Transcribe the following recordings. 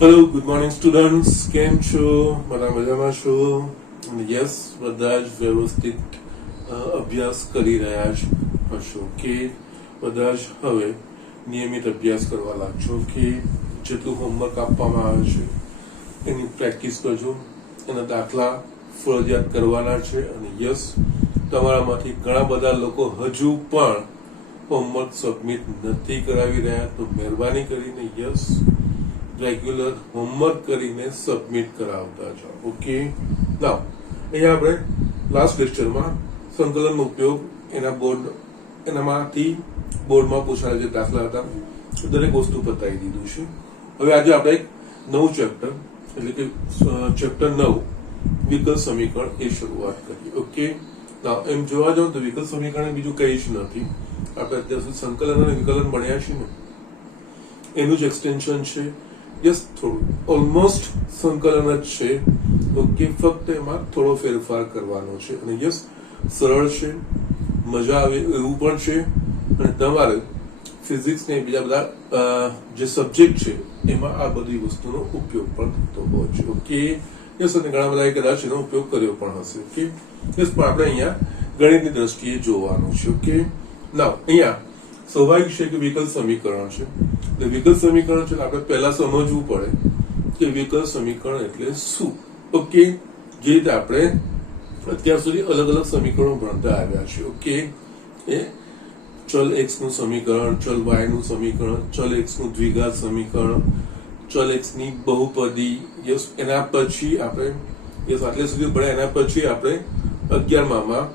Hello, good morning students. કેમ છો? બધા મજામાં છો? યસ, બધા જ વ્યવસ્થિત અભ્યાસ કરી રહ્યા જ હશો કે બધા જ હવે નિયમિત અભ્યાસ કરવા લાગશો કે જેટલું હોમવર્ક આપવામાં આવે છે એની પ્રેક્ટિસ કરજો. એના દાખલા ફરજિયાત કરવાના છે. અને યસ, તમારામાંથી ઘણા બધા લોકો હજુ પણ હોમવર્ક સબમિટ નથી કરાવી રહ્યા, તો મહેરબાની કરીને યસ રેગ્યુલર હોમવર્ક કરીને સબમિટ કરાવતા જાઓ. ઓકે, નાવ અહીંયા આપણે લાસ્ટ લેક્ચરમાં સંકલનનો ઉપયોગ એનામાંથી બોર્ડમાં પૂછાયેલા જે દાખલા હતા દરેક વસ્તુ બતાવી દીધું છે. હવે આજે આપણે એક નવું ચેપ્ટર એટલે કે ચેપ્ટર 9 વિકલ સમીકરણ એ શરૂઆત કરીએ. ઓકે, નાવ એમ જોવા જાવ તો વિકલ સમીકરણ બીજું કઈ જ નથી. આપણે અત્યાર સુધી સંકલન અને વિકલન ભણ્યા છીએ ને, એનું જ એક્સટેન્શન છે. યસ, થોડું ઓલમોસ્ટ સંકલન જ છે. ઓકે, ફક્ત એમાં થોડો ફેરફાર કરવાનો છે. અને યસ, સરળ છે, મજા આવે એવું પણ છે. અને તમારે ફિઝિક્સ ને બીજા બધા જે સબ્જેક્ટ છે એમાં આ બધી વસ્તુનો ઉપયોગ પણ થતો હોય છે. ઓકે, યસ, અને ઘણા બધા કદાચ એનો ઉપયોગ કર્યો પણ હશે. ઓકે, યસ, પણ આપણે અહીંયા ગણિતની દ્રષ્ટિએ જોવાનું છે. ઓકે, નાવ અહીંયા સ્વાભાવિક છે કે વિકલ સમીકરણ છે. એટલે વિકલ સમીકરણ છે આપણે પહેલા સમજવું પડે કે વિકલ સમીકરણ એટલે શું. ઓકે, જે રીતે આપણે અત્યાર સુધી અલગ અલગ સમીકરણો ભણતા આવ્યા છે. ઓકે, એ ચલ એક્સ નું સમીકરણ, ચલ વાય નું સમીકરણ, ચલ એક્સ નું દ્વિઘાત સમીકરણ, ચલ એક્સ ની બહુપદી. યસ, એના પછી આપણે યસ આટલે સુધી ભણ્યા. એના પછી આપણે 11માં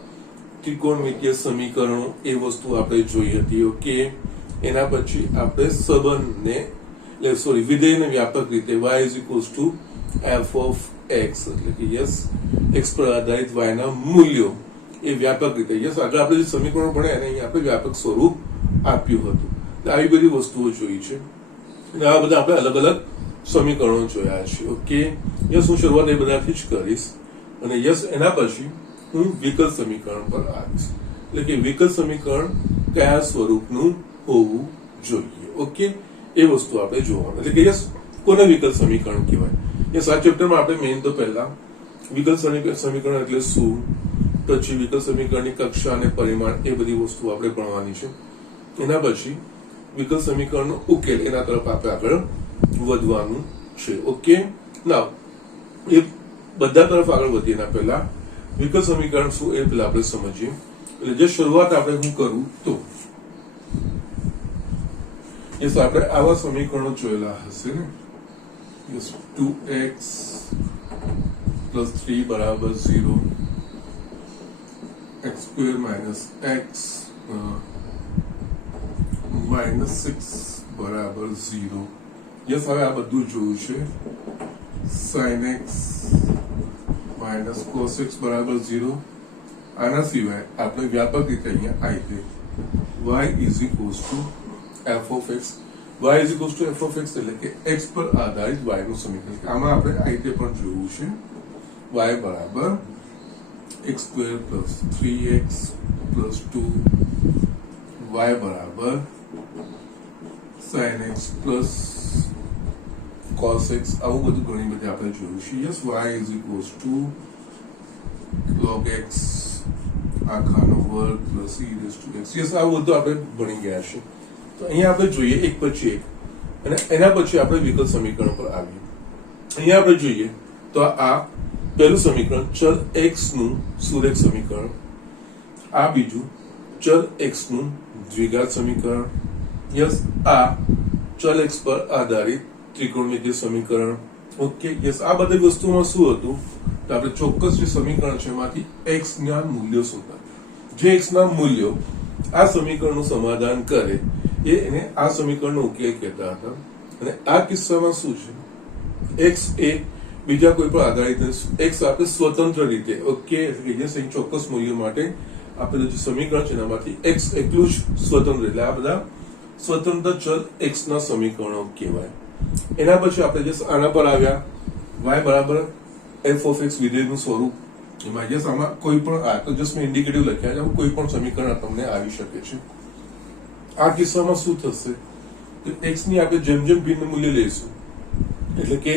ત્રિકોણમિતીય સમીકરણો એ વસ્તુ આપણે જોઈ હતી. ઓકે, એના પછી આપણે સંબંધને વિધેયને વ્યાપક રીતે y f of x એટલે કે યસ x પર આધારિત y ના મૂલ્યો એ વ્યાપક રીતે યસ આગળ આપણે જે સમીકરણો ભણ્યા એને અહીંયા આપણે વ્યાપક સ્વરૂપ આપ્યું હતું. આવી બધી વસ્તુઓ જોઈ છે અને આ બધા આપણે અલગ અલગ સમીકરણો જોયા છે. ઓકે, યસ, હું શરૂઆત એ બધાથી જ કરીશ અને યસ એના પછી હું વિકલ સમીકરણ પર આવીશ. એટલે કે વિકલ સમીકરણ કયા સ્વરૂપનું હોવું જોઈએ. ઓકે, એ વસ્તુ આપણે જોવાનું. એટલે કે યસ, કોને વિકલ સમીકરણ કહેવાય? યસ, આ ચેપ્ટરમાં આપણે મેઇન તો પહેલા વિકલ સમીકરણ એટલે શું, પછી વિકલ સમીકરણની કક્ષા અને પરિમાણ એ બધી વસ્તુ આપણે ભણવાની છે. એના પછી વિકલ સમીકરણનો ઉકેલ એના તરફ આપણે આગળ વધવાનું છે. ઓકે, નાવ એ બધા તરફ આગળ વધીએ એના પહેલા વિકલ સમીકરણ શું એ પેલા આપણે સમજીએ. એટલે જે શરૂઆત આપણે હું કરું તો યસ આપણે આવા સમીકરણો જોયેલા હશે ને. Yes, 2x + 3 = 0, x² - x -6 = 0. Yes, હવે આ બધું જોયું છે. sin x - cos x = 0. આના સિવાય આપણે વ્યાપક રીતે અહીંયા આઈ y f of x, y f of x એટલે કે x પર આધારિત y નું સમીકરણ. આમાં આપણે આ રીતે પણ જોયું છે. y બરાબર x² + 3x + 2, y બરાબર sin x + cos x. આવું બધું ઘણી બધી આપણે જોયું છે. યસ, y = log x આખાનો વર્ગ + e⁻x. યસ, આવું બધું આપણે ભણી ગયા છે. તો અહીંયા આપણે જોઈએ એક પછી એક અને એના પછી આપણે વિકલ સમીકરણ પર આવીએ. અહીંયા આપણે જોઈએ તો આ પહેલું સમીકરણ ચલ x નું સુરેખ સમીકરણ, આ બીજું ચલ x નું દ્વિઘાત સમીકરણ. યસ, આ ચલ x પર આધારિત ત્રિકોણમિતીય સમીકરણ. ઓકે, યસ, આ બધી વસ્તુમાં શું હતું તો આપણે ચોક્કસ જે સમીકરણ છે એમાંથી x ના મૂલ્યો શોધવા. જે x ના મૂલ્યો આ સમીકરણનું સમાધાન કરે એને આ સમીકરણનો ઉકેલ કહેતા હતા. અને આ કિસ્સામાં શું છે, x એ બીજા કોઈ પણ આધારિત x આપણે સ્વતંત્ર રીતે ઓકે યસ અહીં ચોક્કસ મૂલ્ય માટે આપણે જે સમીકરણ છે એનામાંથી x એટલું જ સ્વતંત્ર, એટલે આ બધા સ્વતંત્ર ચલ x ના સમીકરણો કહેવાય. એના પછી આપણે જે આના પર આવ્યા y બરાબર f of x વિધેયનું સ્વરૂપ. એમાં યસ આમાં કોઈ પણ આ તો જસ્ટ મેં ઇન્ડિકેટિવ લખ્યા છે, કોઈ પણ સમીકરણ તમને આવી શકે છે. આ કિસ્સામાં શું થશે કે x ની આપણે જેમ જેમ ભિન્ન મૂલ્ય લઈશું એટલે કે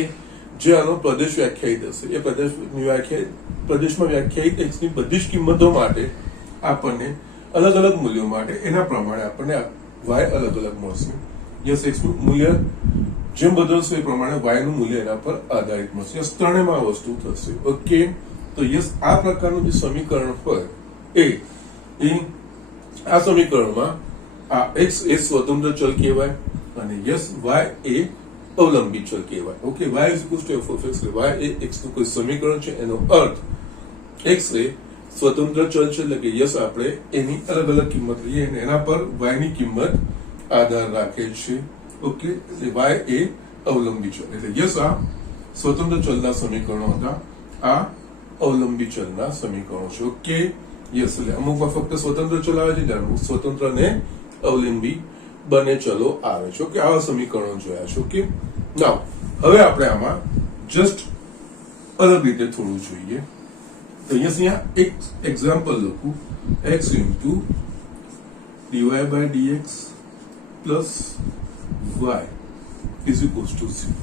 જે આનો પ્રદેશ વ્યાખ્યાયિત હશે એ પ્રદેશમાં વ્યાખ્યાયિત x ની બધી જ કિંમતો માટે આપણને અલગ અલગ મૂલ્યો માટે એના પ્રમાણે આપણને y અલગ અલગ મળશે. યસ x નું મૂલ્ય જેમ બદલશે એ પ્રમાણે y નું મૂલ્ય એના પર આધારિત મળશે. યસ ત્રણેયમાં આ વસ્તુ થશે. ઓકે, તો યસ આ પ્રકારનું જે સમીકરણ હોય એ આ સમીકરણમાં આ x એ સ્વતંત્ર ચલ કહેવાય અને યસ y એ અવલંબી ચલ કહેવાય. Okay, y is equals to f of x. y A x નું કોઈ સમીકરણ છે, એનો અર્થ x એ સ્વતંત્ર ચલ છે, એટલે કે યસ આપણે એની અલગ અલગ કિંમત લઈએ અને એના પર y ની કિંમત આધાર રાખે છે. ઓકે, એટલે y એ અવલંબી ચલ, એટલે યસ આ સ્વતંત્ર ચલના સમીકરણો હતા, આ અવલંબી ચલના સમીકરણો છે. ઓકે, યસ, એટલે અમુકમાં ફક્ત સ્વતંત્ર ચલ આવે છે, જ્યારે સ્વતંત્ર ને અવલંબી બંને ચલો આવે છે. ઓકે, આવા સમીકરણો જોયા છે. ઓકે, નાઉ હવે આપણે આમાં જસ્ટ અલગ રીતે થોડું જોઈએ. તો અહીંયા એક એક્ઝામ્પલ લખું, x into dy by dx plus y is equals to 0.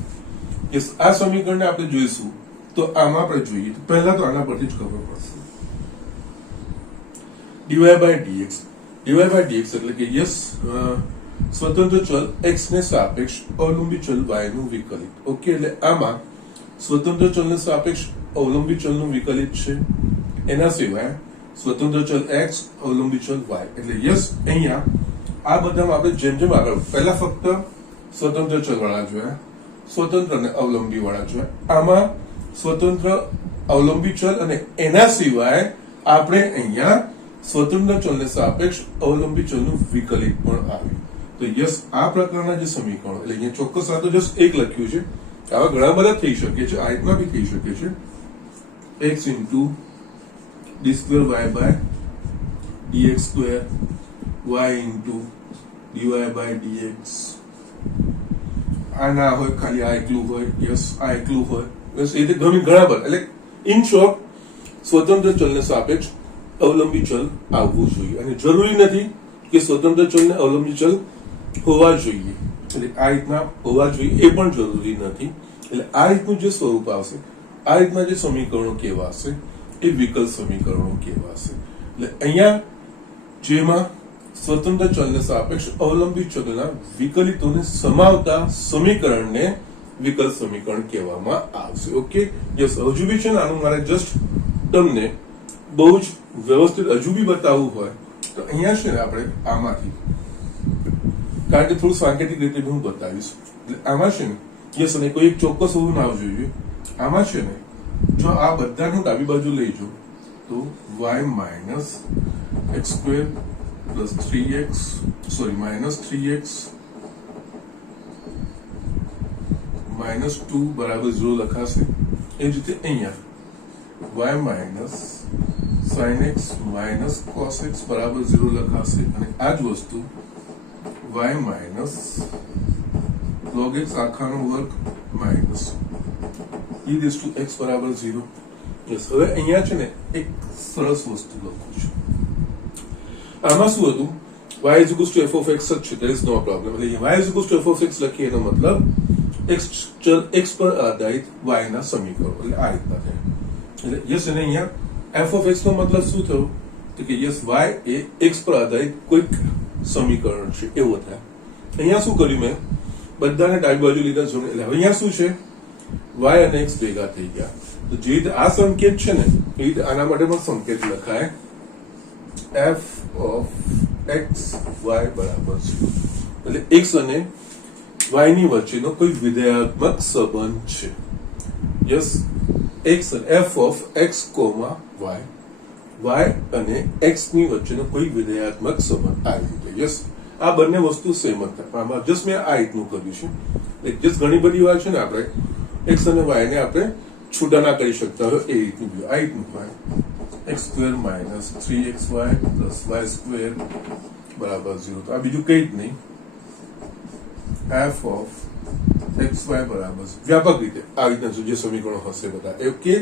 Yes, આ સમીકરણને આપણે જોઈશું તો આમાં આપણે જોઈએ તો પહેલા તો આના પરથી જ ખબર પડશે. dy by dx એટલે કે યસ સ્વતંત્ર ચલ x ને સાપેક્ષ અવલંબી ચલ y નું વિકલિત. ઓકે, એટલે આમાં સ્વતંત્ર ચલને સાપેક્ષ અવલંબી ચલનું વિકલિત છે, એના સિવાય સ્વતંત્ર ચલ x અવલંબી ચલ y. એટલે યસ અહીંયા આ બધામાં આપણે જેમ જેમ આગળ પહેલા ફક્ત સ્વતંત્ર ચલ વાળા જોયા, સ્વતંત્ર અને અવલંબી વાળા જોયા. આમાં સ્વતંત્ર અવલંબી ચલ અને એના સિવાય આપણે અહીંયા સ્વતંત્ર ચલને સાપેક્ષ અવલંબી ચલનું વિકલિત પણ આવ્યું. તો યસ આ પ્રકારના જે સમીકરણો, એટલે અહીંયા ચોક્કસ આ તો જસ્ટ એક લખ્યું છે, આવા ઘણા બધા થઈ શકે છે, આ રીતના બી થઈ શકે છે. x into d square y by dx square, y into dy by dx. આ ના હોય, ખાલી આ એકલું હોય, યસ આ એકલું હોય, બસ એ ઘણા બધા. એટલે ઇન શોર્ટ સ્વતંત્ર ચલને સાપેક્ષ અવલંબી ચલ આવવું જોઈએ, અને જરૂરી નથી કે સ્વતંત્ર ચલ ને અવલંબી ચલ હોવા જોઈએ, એટલે આ રીતના હોવા જોઈએ એ પણ જરૂરી નથી. એટલે આ રીતનું જે સ્વરૂપ આવશે, આ રીતના જે સમીકરણો કહેવાશે એ વિકલ સમીકરણો કહેવાશે. એટલે અહીંયા જેમાં સ્વતંત્ર ચલને સાપેક્ષ અવલંબી ચલોના વિકલિતોને સમાવતા સમીકરણને વિકલ સમીકરણ કહેવામાં આવશે. ઓકે, યસ, હજુ બી છે ને આનું મારે જસ્ટ તમને બહુ જ વ્યવસ્થિત હજુ બી બતાવવું હોય તો અહીંયા છે ને આપણે આમાંથી, કારણ કે થોડું સાંકેતિક રીતે હું બતાવીશ, એટલે આમાં છે ને યસ, અને કોઈ એક ચોક્કસ હોવું ના જોઈએ. આમાં છે ને જો આ બધાનું ડાબી બાજુ લઈ જાઓ તો y minus x square plus 3x minus 3x minus 2 બરાબર 0 લખાશે. એ જ રીતે અહીંયા y minus sin x minus cos x બરાબર 0 લખાશે, અને આ જ વસ્તુ y માઇનસ log x આખાનો વર્ગ minus e raised to x બરાબર 0. યસ, હવે અહીંયા છે ને એક સરસ વસ્તુ લખું છું. આમાં શું હતું, y is equals to f of x જ છે, there is no problem. એટલે y is equals to f of x લખીએ એનો મતલબ x ચલ x પર આધારિત y ના સમીકરણો, એટલે આ રીતના થાય. એટલે યસ, અને અહીંયા f of x નો મતલબ શું થયો તો કે યસ y એ x પર આધારિત કોઈક સમીકરણ છે એવો થાય. અહીંયા શું કર્યું મેં, બધાને ડાબી બાજુ લીધા જોડે, એટલે હવે અહીંયા શું છે, y અને x ભેગા થઈ ગયા. તો જે રીતે આ સંકેત છે ને એ રીતે આના માટે પણ સંકેત લખાય, f of x y બરાબર 0. એટલે x અને y ની વચ્ચેનો કોઈ વિધેયાત્મક સંબંધ છે. યસ, x અને f of x, y અને x ની વચ્ચેનો કોઈ વિધેયાત્મક સંબંધ આવી રીતે. યસ, આ બંને વસ્તુ સેમ જ થાય. આમાં જસ્ટ મેં આ રીતનું કર્યું છે. એટલે જસ્ટ ઘણી બધી વાર છે ને આપણે x અને y ને આપણે છૂટા ના કરી શકતા હોય એ રીતનું આ રીતનું હોય, x square minus 3xy plus y square બરાબર 0. તો આ બીજું કઈ જ નહીં, f of xy બરાબર વ્યાપક રીતે આ રીતના જે સમીકરણો હશે બધા ઓકે,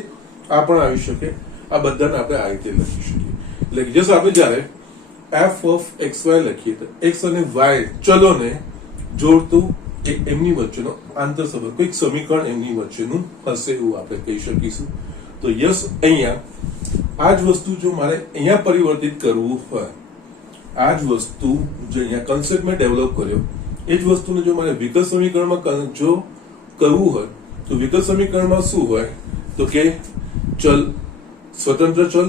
આ પણ આવી શકે. આ બધાને આપણે આ રીતે લખી શકીએ. એટલે કે જસ્ટ આપણે જ્યારે f of xy લખીએ તો x અને y ચલોને જોડતું કે એમની વચ્ચેનો આંતર સંબંધ, કોઈક સમીકરણ એમની વચ્ચેનું હશે એવું આપણે કહી શકીશું. તો યસ, અહીંયા આ જ વસ્તુ જો મારે અહીંયા પરિવર્તિત કરવું હોય, આ જ વસ્તુ જે અહીંયા કન્સેપ્ટ મેં ડેવલપ કર્યો, એ જ વસ્તુને જો મારે વિકલ સમીકરણમાં જો કરવું હોય તો વિકલ સમીકરણમાં શું હોય તો કે ચલ, સ્વતંત્ર ચલ,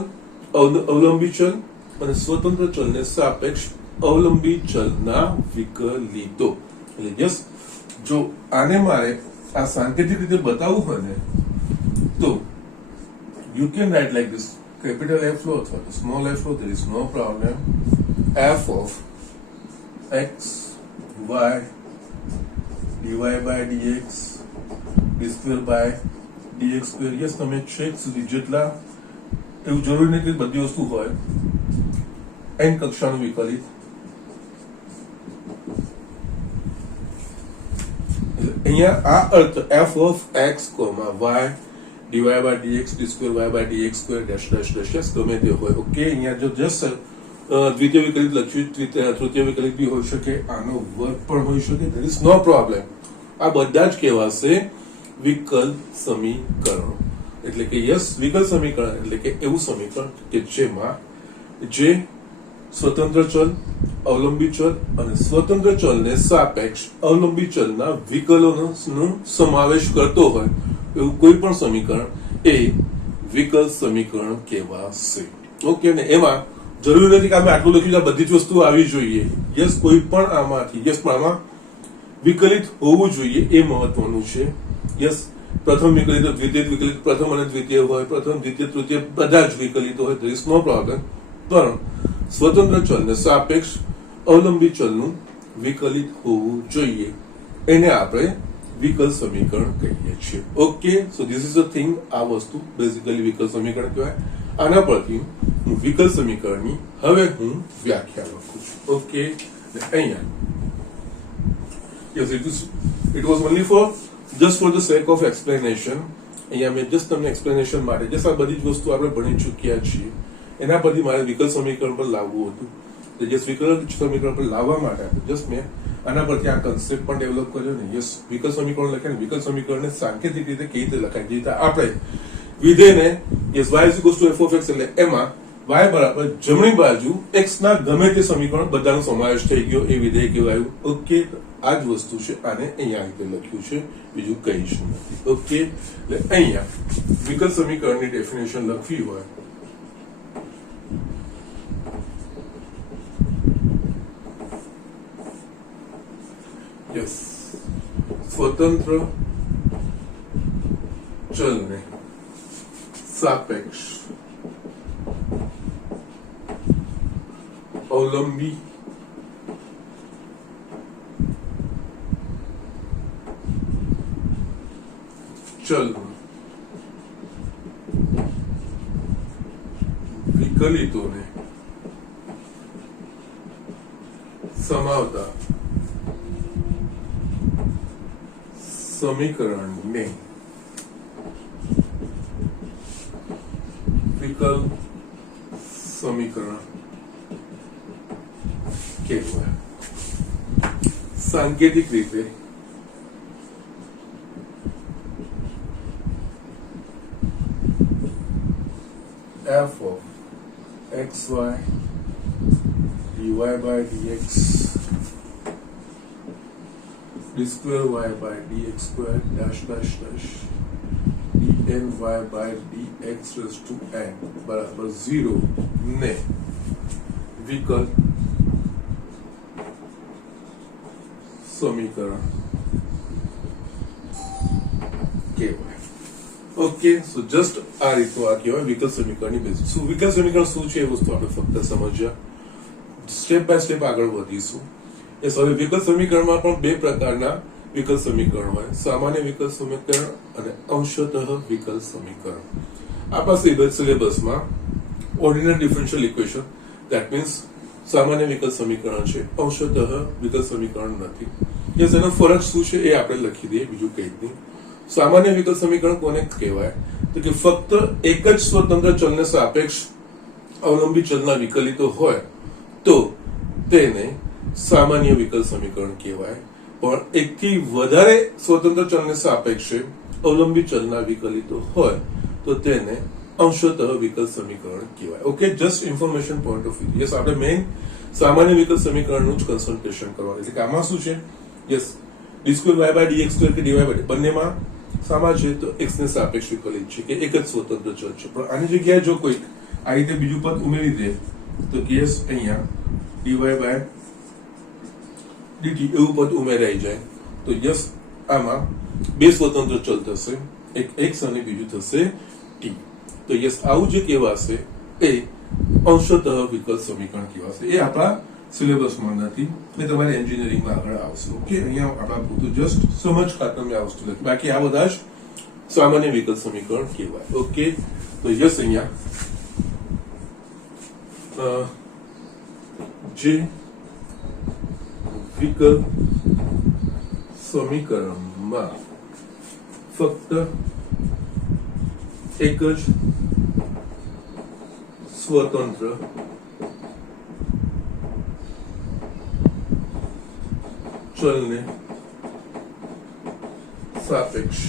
અવલંબી ચલ અને સ્વતંત્ર ચલને સાપેક્ષ અવલંબી ચલના વિકલિતો. એટલે યસ, જો આને મારે આ સાંકેતિક રીતે બતાવવું હોય ને તો you can write like this: capital F flow or small f flow, there is no problem. F of x y dy by dx d square by dx square. Yes, તમે છેક સુધી જેટલા, એવું જરૂરી નથી બધી વસ્તુ હોય, n કક્ષાનું વિકલિત. અહીંયા આ અર્થ f of x, y dy by dx d square y by dx square dash dash dash dash ગમે તે હોય. ઓકે, અહીંયા જો જસ્ટ દ્વિતીય વિકલિત લખ્યું, તૃતીય વિકલિત બી હોઈ શકે, આનો વર્ગ પણ હોઈ શકે, there is no problem. આ બધા જ કહેવાશે વિકલ સમીકરણો. એટલે કે યસ, વિકલ સમીકરણ એટલે કે એવું સમીકરણ કે જેમાં જે સ્વતંત્ર ચલ, અવલંબી ચલ અને સ્વતંત્ર ચલને સાપેક્ષ અવલંબી ચલના વિકલોનો સમાવેશ કરતો હોય એવું કોઈ પણ સમીકરણ એ વિકલ સમીકરણ કહેવાશે. ઓકે, અને એમાં જરૂરી નથી કે આપણે આટલું લખ્યું આ બધી જ વસ્તુ આવી જોઈએ. યસ, કોઈ પણ આમાંથી, યસ, પણ આમાં વિકલિત હોવું જોઈએ એ મહત્વનું છે. યસ, પ્રથમ વિકલિત, દ્વિતીય વિકલિત, પ્રથમ અને દ્વિતીય હોય, પ્રથમ દ્વિતીય તૃતીય બધા જ વિકલિતો હોય, there is no problem. પણ સ્વતંત્ર ચલને સાપેક્ષ અવલંબી ચલનું વિકલિત હોવું જોઈએ, એને આપણે વિકલ સમીકરણ કહીએ છીએ. Okay, so this is a thing. આ વસ્તુ બેઝિકલી વિકલ સમીકરણ કહેવાય. આના પરથી હું વિકલ સમીકરણની હવે હું વ્યાખ્યા લખું છું. ઓકે, અહીંયા yes, it was only for just for the sake of explanation. અહીંયા મેં જસ્ટ તમને એક્સપ્લેનેશન માટે, જસ્ટ આ બધી જ વસ્તુ આપણે ભણી ચૂક્યા છીએ, એના પરથી મારે વિકલ સમીકરણ પર લાવવું હતું. જસ્ટ વિકલ સમીકરણ પર લાવવા માટે જસ્ટ મેં આના પરથી આ કન્સેપ્ટ પણ ડેવલપ કર્યો ને. યસ, વિકલ સમીકરણ લખાય, વિકલ સમીકરણને સાંકેતિક રીતે કેવી રીતે લખાય, જે રીતે આપણે વિધેયને yes y is equals to f of x, એટલે એમાં y બરાબર જમણી બાજુ x ના ગમે તે સમીકરણ બધાનો સમાવેશ થઈ ગયો, એ વિધેય કહેવાયું. ઓકે, આ જ વસ્તુ છે, આને અહીંયા રીતે લખ્યું છે, બીજું કઈ જ નથી. ઓકે, એટલે અહીંયા વિકલ સમીકરણની ડેફિનેશન લખવી હોય યસ, સ્વતંત્ર ચલને સાપેક્ષ અવલંબી ચલનું વિકલિતોને સમાવતા સમીકરણને વિકલ સમીકરણ કહેવાય. સાંકેતિક રીતે f of xy dy by dx d square y by dx square dash dash dash dny by dx raised to n બરાબર 0 ને વિકલ સમીકરણ કહેવાય. ઓકે, સો જસ્ટ આ રીતનું આ કહેવાય વિકલ સમીકરણની બેઝ. શું વિકલ સમીકરણ શું છે એ વસ્તુ આપણે ફક્ત સમજ્યા, સ્ટેપ બાય સ્ટેપ આગળ વધીશું. એ હવે વિકલ સમીકરણમાં પણ બે પ્રકારના વિકલ સમીકરણ હોય, સામાન્ય વિકલ સમીકરણ અને અંશતઃ વિકલ સમીકરણ. આપણા સિલેબસમાં ordinary differential equation, that means સામાન્ય વિકલ સમીકરણ છે, અંશતઃ વિકલ સમીકરણ નથી. યસ, એનો ફરક શું છે એ આપણે લખી દઈએ, બીજું કંઈ જ નહીં. સામાન્ય વિકલ સમીકરણ કોને કહેવાય તો કે ફક્ત એક જ સ્વતંત્ર ચલને સાપેક્ષ અવલંબી ચલના વિકલિતો હોય તો તેને સામાન્ય વિકલ સમીકરણ કહેવાય. પણ એકથી વધારે સ્વતંત્ર ચલને સાપેક્ષે અવલંબી ચલના વિકલિતો હોય તો તેને અંશતઃ વિકલ સમીકરણ કહેવાય. Okay, just information point of view. Yes, આપણે મેઇન સામાન્ય વિકલ સમીકરણનું જ કન્સન્ટ્રેશન કરવાનું. એટલે કે આમાં શું છે? Yes, d2 y by dx square કે dy by બંનેમાં સામા છે તો x ને સાપેક્ષ વિકલિત છે કે એક જ સ્વતંત્ર ચલ છે. પણ આની જગ્યાએ જો કોઈ આ રીતે બીજું પદ ઉમેરી દે તો કેસ અહીંયા dy by dt એવું પદ ઉમેરાઈ જાય તો યસ આમાં બે સ્વતંત્ર ચલ થશે, એક x અને બીજું થશે t. તો યસ આવું જે કહેવાશે એ અંશતઃ વિકલ સમીકરણ કહેવાશે. એ આપણા સિલેબસમાં નથી, એ તમારે એન્જિનિયરિંગમાં આગળ આવશે. ઓકે, અહીંયા આપણા પૂરતું જસ્ટ સમજ ખાતર મેં આ વસ્તુ લખી, બાકી આ બધા જ સામાન્ય વિકલ સમીકરણ કહેવાય. ઓકે, તો યસ અહીંયા જે વિકલ સમીકરણમાં ફક્ત એક જ સ્વતંત્ર ચલને સાપેક્ષ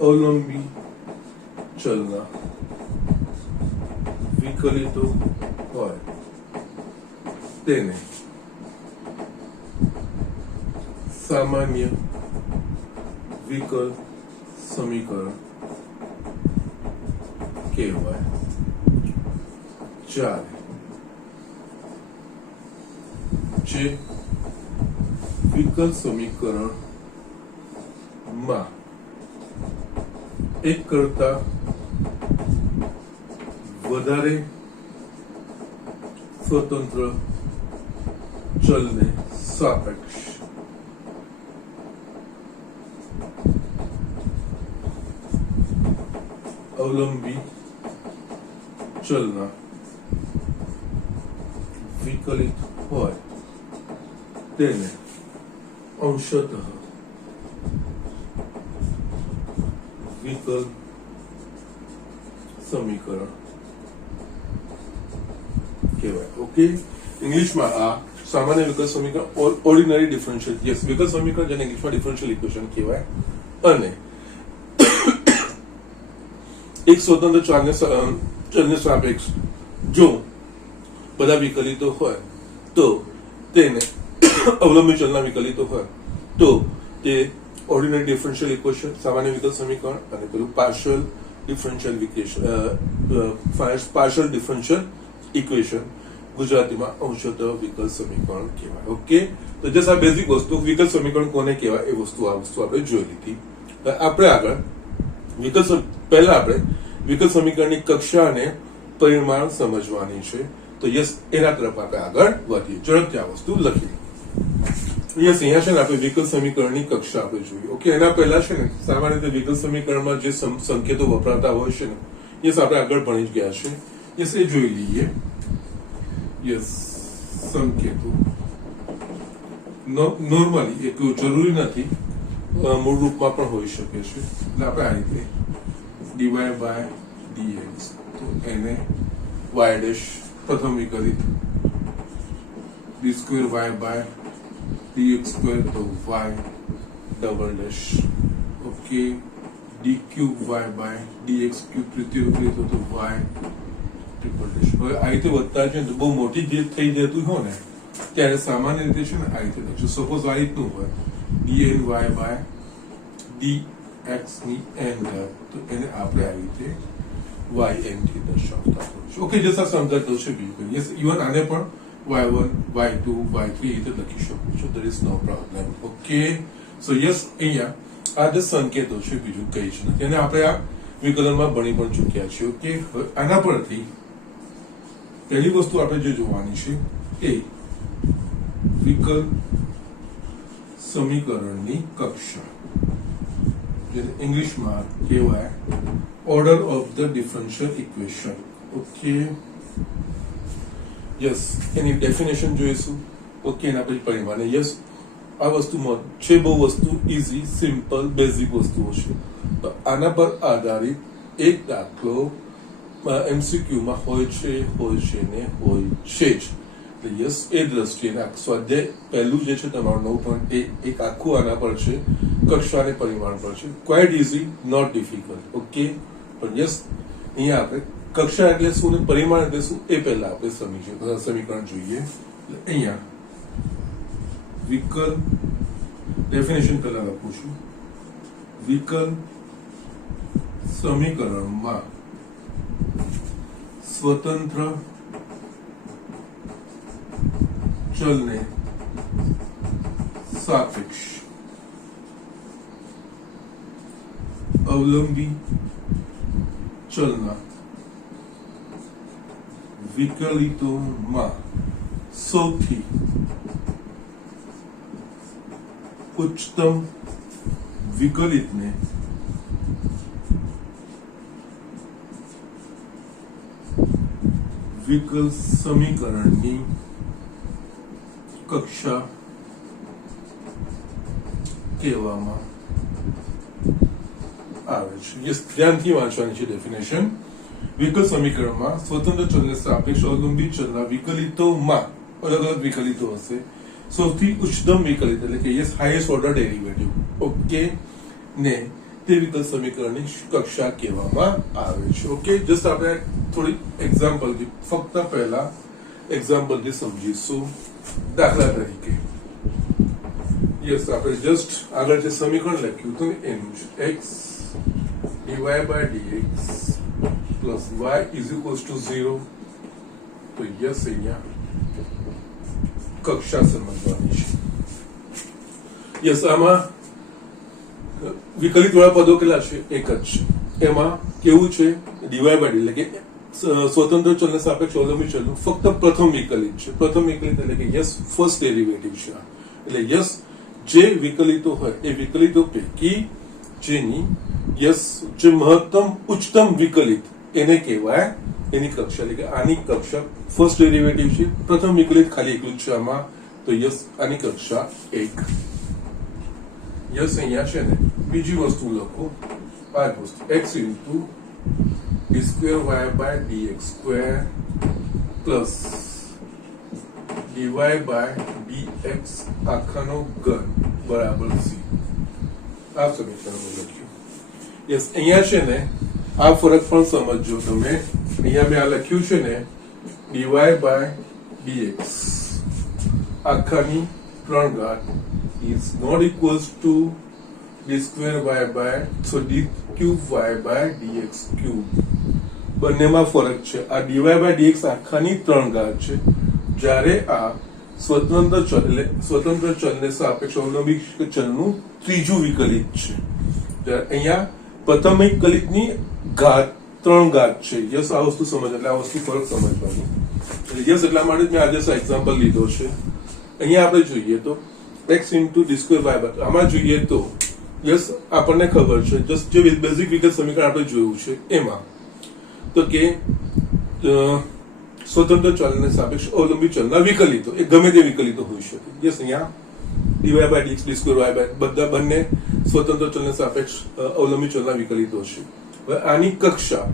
અવલંબી ચલના વિકલિતો હોય તેને સામાન્ય વિકલ સમીકરણ કહેવાય. જ્યારે જે વિકલ સમીકરણમાં એક કરતા વધારે સ્વતંત્ર ચલને સાપેક્ષ અવલંબી ચલના વિકલિત હોય તેને અંશતઃ વિકલ સમીકરણ કહેવાય. ઓકે, ઇંગ્લિશમાં આ સામાન્ય વિકલ સમીકરણ ઓર્ડિનરી ડિફરન્શિયલ, યસ, વિકલ સમીકરણ જેને ઇંગ્લિશમાં ડિફરન્શિયલ ઇક્વેશન કહેવાય. અને એક સ્વતંત્ર ચલને સાપેક્ષ જો બધા વિકલિતો હોય તો તેને અવલંબી ચલના વિકલિતો હોય તો તે ઓર્ડિનરી ડિફરન્શિયલ ઇક્વેશન સામાન્ય વિકલ સમીકરણ અને પેલું પાર્શિયલ ડિફરન્શિયલ ઇક્વેશન ગુજરાતીમાં અંશતઃ વિકલ સમીકરણ કહેવાય. ઓકે, તો જસ્ટ આ બેઝિક વસ્તુ વિકલ સમીકરણ કોને કહેવાય એ વસ્તુ આપણે જોઈ લીધી. આપણે આગળ પહેલા આપણે વિકલ સમીકરણની કક્ષા અને પરિમાણ સમજવાની છે. તો યસ, એના તરફ આપણે આગળ વધીએ. ઝડપથી આ વસ્તુ લખી. યસ, અહીંયા છે ને આપણે વિકલ સમીકરણની કક્ષા આપણે જોઈએ. ઓકે, એના પહેલા છે ને સામાન્ય રીતે વિકલ સમીકરણમાં જે સંકેતો વપરાતા હોય છે ને, યસ, આપણે આગળ ભણી જ ગયા છે. યસ, એ જોઈ લઈએ. યસ, સંકેતો નોર્મલી એક જરૂરી નથી, મૂળ રૂપમાં પણ હોઈ શકે છે. એટલે આપણે આ રીતે dy by dx તો એને y ડેશ પ્રથમ વિકલિત, d square y by dx square તો y double dash. Okay, d cube y by dx cube તૃતીય વિકલિત તો y ટ્રિપલ ડેશ. હવે આ રીતે વધતા છે તો બહુ મોટી જે થઈ જતું હોય ને ત્યારે સામાન્ય રીતે છે ને આ રીતે લખજો. સપોઝ આ રીતનું હોય dny by dx ની n ઘાત, તો એને આપણે આ રીતે yn થી દર્શાવતા હોય છે. ઓકે, જસ્ટ આ સમજાતો છે બિલકુલ. યસ, ઇવન આને પણ y1 y2 y3 રીતે લખી શકો છો. There is no problem. Okay, so yes, અહીંયા આ જે સંકેતો છે બીજું કઈ જ નથી, અને આપણે આ વિકલનમાં ભણી પણ ચૂક્યા છીએ. ઓકે, આના પરથી પહેલી વસ્તુ આપણે જે જોવાની છે એ વિકલ સમીકરણની કક્ષા, જેને ઇંગ્લિશમાં કહેવાય order of the differential equation. Okay, yes, any definition જોઈશું. ઓકે, એના પછી પરિમાણ. યસ, આ વસ્તુમાં છે બહુ વસ્તુ ઇઝી, સિમ્પલ, બેઝિક વસ્તુઓ છે. તો આના પર આધારિત એક દાખલો MCQ માં હોય છે ને હોય છે જ. યસ એ દ્રષ્ટિએ સ્વાધ્યાય પહેલું જે છે તમારું 9.1 એક આખું આના પર છે, કક્ષા અને પરિમાણ પર છે. Quite easy, not difficult. Okay, પણ યસ અહીંયા આપણે કક્ષા એટલે શું ને પરિમાણ એટલે શું એ પહેલા આપણે સમીકરણ જોઈએ. અહીંયા વિકલ ડેફિનેશન પહેલા લખું છું. વિકલ સમીકરણમાં સ્વતંત્ર ચલને સાપેક્ષ અવલંબી ચલના વિકલિતોમાં સૌથી ઉચ્ચતમ વિકલિતને વિકલ સમીકરણની કક્ષા કહેવામાં આવે છે. યસ, ધ્યાનથી વાંચવાની છે ડેફિનેશન. વિકલ સમીકરણમાં સ્વતંત્ર ચલને સાપેક્ષ અવલંબી ચલના વિકલિતોમાં અલગ અલગ વિકલિતો હશે. સૌથી ઉચ્ચતમ વિકલિત એટલે કે yes highest order derivative. Okay, ને તે વિકલ સમીકરણની કક્ષા કહેવામાં આવે છે. ઓકે, જસ્ટ આપણે થોડી એક્ઝામ્પલથી ફક્ત પહેલા એક્ઝામ્પલથી સમજીશું. દાખલા તરીકે યસ આપણે જસ્ટ આગળ જે સમીકરણ લખ્યું હતું એનું છે x dy/dx plus y is equals to 0. તો યસ અહીંયા કક્ષા સમજવાની છે. યસ, આમાં વિકલિત વાળા પદો કેટલા છે? એક જ છે. એમાં કેવું છે? dy/d એટલે કે સ્વતંત્ર ચલને સાપેક્ષ અવલંબી ચલનું ફક્ત પ્રથમ વિકલિત છે. પ્રથમ વિકલિત એટલે કે યસ ફર્સ્ટ ડેરિવેટિવ છે. એટલે યસ જે વિકલિતો હોય એ વિકલિતો પૈકી જેની યસ જે મહત્તમ ઉચ્ચતમ વિકલિત એને કહેવાય એની કક્ષા. એટલે કે આની કક્ષા ફર્સ્ટ ડેરિવેટિવ છે. પ્રથમ વિકલિત ખાલી એકલું જ છે આમાં. તો યસ આની કક્ષા 1. યસ અહીંયા છે ને બીજી વસ્તુ લખો. આ વસ્તુ x into d2y/dx2 plus dy/dx આખાનો ઘન બરાબર c. આ સમીકરણ લખ્યું. યસ, અહીંયા છે ને આ ફરક પણ સમજજો તમે. અહીંયા મેં આ લખ્યું છે ને dy/dx આખાની 3 ઘાત is not equals to d2y/dx3 બંનેમાં ફરક છે. આ dy/dx આખાની 3 ઘાત છે, જ્યારે આ સ્વતંત્ર ચલ એટલે સ્વતંત્ર ચલને સાપેક્ષ અવલંબી ચલનું ત્રીજું વિકલિત છે. જ્યારે અહીંયા પ્રથમ વિકલિતની ઘાત 3 ઘાત છે. યસ, આ વસ્તુ સમજ એટલે આ વસ્તુ ફરક સમજવાની. યસ, એટલા માટે જ મેં આજે એક્ઝામ્પલ લીધો છે. અહીંયા આપણે જોઈએ તો x into d2y/, આમાં જોઈએ તો યસ આપણને ખબર છે જસ્ટ જે બેઝિક વિકલ સમીકરણ આપણે જોયું છે એમાં તો કે સ્વતંત્ર ચલને સાપેક્ષ અવલંબી ચલના વિકલિતો એ ગમે તે વિકલિતો હોઈ શકે. યસ, અહીંયા dy/dx d2y/ બધા બંને સ્વતંત્ર ચલને સાપેક્ષ અવલંબી ચલના વિકલિતો છે. હવે આની કક્ષા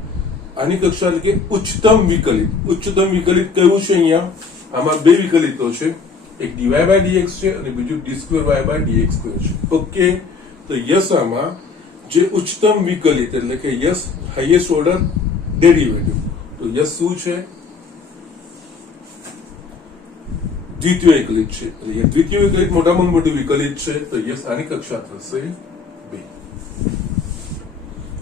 એટલે કે ઉચ્ચતમ વિકલિત. ઉચ્ચતમ વિકલિત કયું છે? અહીંયા આમાં બે વિકલિતો છે, એક dy/dx છે અને બીજું d2y/dx2 છે. ઓકે, તો યસ આમાં જે ઉચ્ચતમ વિકલિત એટલે કે યસ હાઈએસ્ટ ઓર્ડર ડેરિવેટિવ તો યસ શું છે? દ્વિતીય વિકલિત છે. એટલે દ્વિતીય વિકલિત મોટામાં મોટું વિકલિત છે. તો યસ આની કક્ષા થશે 2.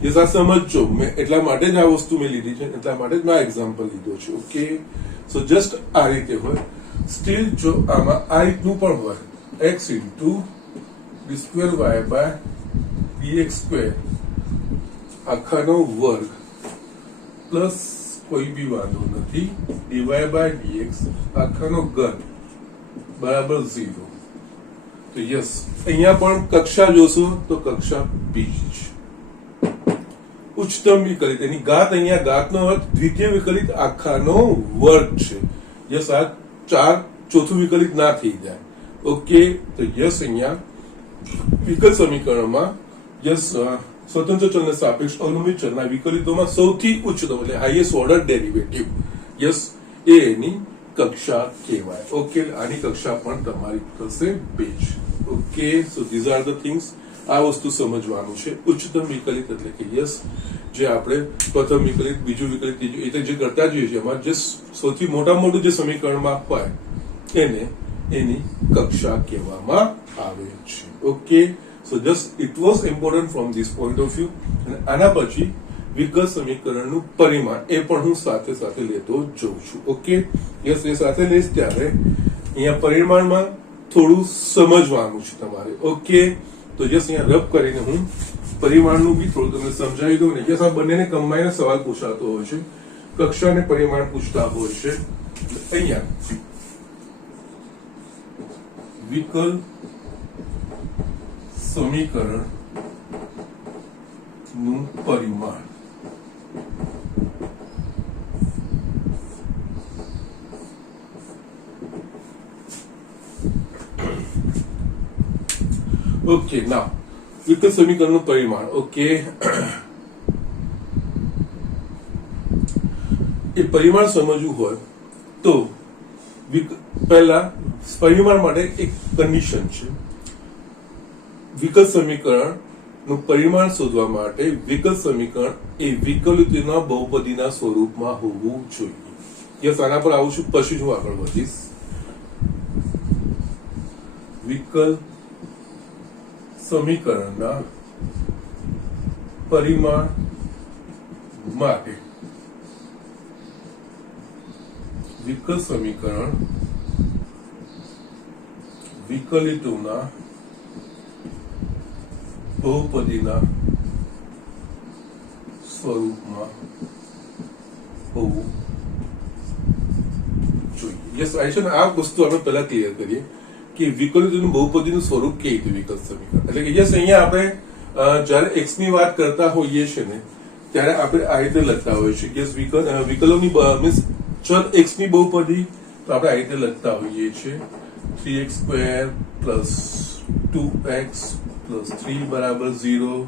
યસ, આ સમજો. મેં એટલા માટે જ આ વસ્તુ મેં લીધી છે, એટલા માટે જ મેં આ એક્ઝામ્પલ લીધો છે. ઓકે, સો જસ્ટ આ રીતે હોય. સ્ટીલ જો આમાં આ રીતનું પણ હોય x into d2y/dx2 આખાનો વર્ગ પ્લસ કોઈ બી વાંધો નથી dy/dx આખાનો ઘન બરાબર 0. તો યસ અહીંયા પણ કક્ષા જોશો તો કક્ષા બીજી છે. ઉચ્ચતમ વિકલિત એની ઘાત અહીંયા ઘાતનો અર્થ દ્વિતીય વિકલિત આખાનો વર્ગ છે. યસ, આ 4 ચોથું વિકલિત ના થઈ જાય. ઓકે, તો યસ અહીંયા વિકલ સમીકરણમાં યસ સ્વતંત્ર ચલને સાપેક્ષ અવલંબિત ચલના વિકલિતોમાં સૌથી ઉચ્ચતમ એટલે હાઈએસ્ટ ઓર્ડર ડેરિવેટિવ યસ એ એની કક્ષા કહેવાય. ઓકે, આની કક્ષા પણ તમારી થશે 2 જ. Okay, so these are the things. આ વસ્તુ સમજવાનું છે. ઉચ્ચતમ વિકલિત એટલે કે યસ, જે આપણે પ્રથમ વિકલિત, બીજું વિકલિત, ત્રીજું એટલે જે કરતા જોઈએ છે એમાં જે સૌથી મોટું જે સમીકરણમાં હોય એને એની કક્ષા કહેવામાં આવે છે. Okay, so just it was important from this point of view. અને આના પછી વિકલ સમીકરણનું પરિમાણ એ પણ હું સાથે સાથે લેતો જઉં છું. ઓકે, યસ, એ સાથે લઈશ ત્યારે અહીંયા પરિમાણમાં થોડું સમજવાનું છે તમારે. ઓકે, તો જસ્ટ અહીંયા રબ કરીને હું પરિમાણનું બી થોડું તમને સમજાવી દઉં ને. યસ, આ બંનેને કમ્બાઈને સવાલ પૂછાતો હોય છે, કક્ષા અને પરિમાણ પૂછતા હોય છે. અહીંયા વિકલ સમીકરણ નું પરિમાણ ઓકે. નાઉ વિકલ સમીકરણનું પરિમાણ. ઓકે, એ પરિમાણ સમજવું હોય તો પહેલા પરિમાણ માટે એક કન્ડિશન છે. વિકલ સમીકરણ નું પરિમાણ શોધવા માટે વિકલ સમીકરણ એ વિકલિતોના બહુપદીના સ્વરૂપમાં હોવું જોઈએ. યસ, આના પર આવું છું, પછી હું આગળ વધીશ. વિકલ સમીકરણના પરિમાણ માટે વિકલ સમીકરણ વિકલિતોના બહુપદીના સ્વરૂપમાં હોવું જોઈએ. યસ, આ છે ને, આ વસ્તુ આપણે પહેલા ક્લિયર કરીએ કે વિકલિતોનું બહુપદીનું સ્વરૂપ કેવી રીતે વિકલ સમીકરણ. એટલે કે યસ, અહીંયા આપણે જયારે એક્સ ની વાત કરતા હોઈએ છીએ ને ત્યારે આપણે આ રીતે લખતા હોઈએ છીએ. યસ, વિકલોની મીન્સ ચલ એક્સ ની બહુપદી તો આપણે આ રીતે લખતા હોઈએ છીએ 3x² + 2x + 3 બરાબર 0,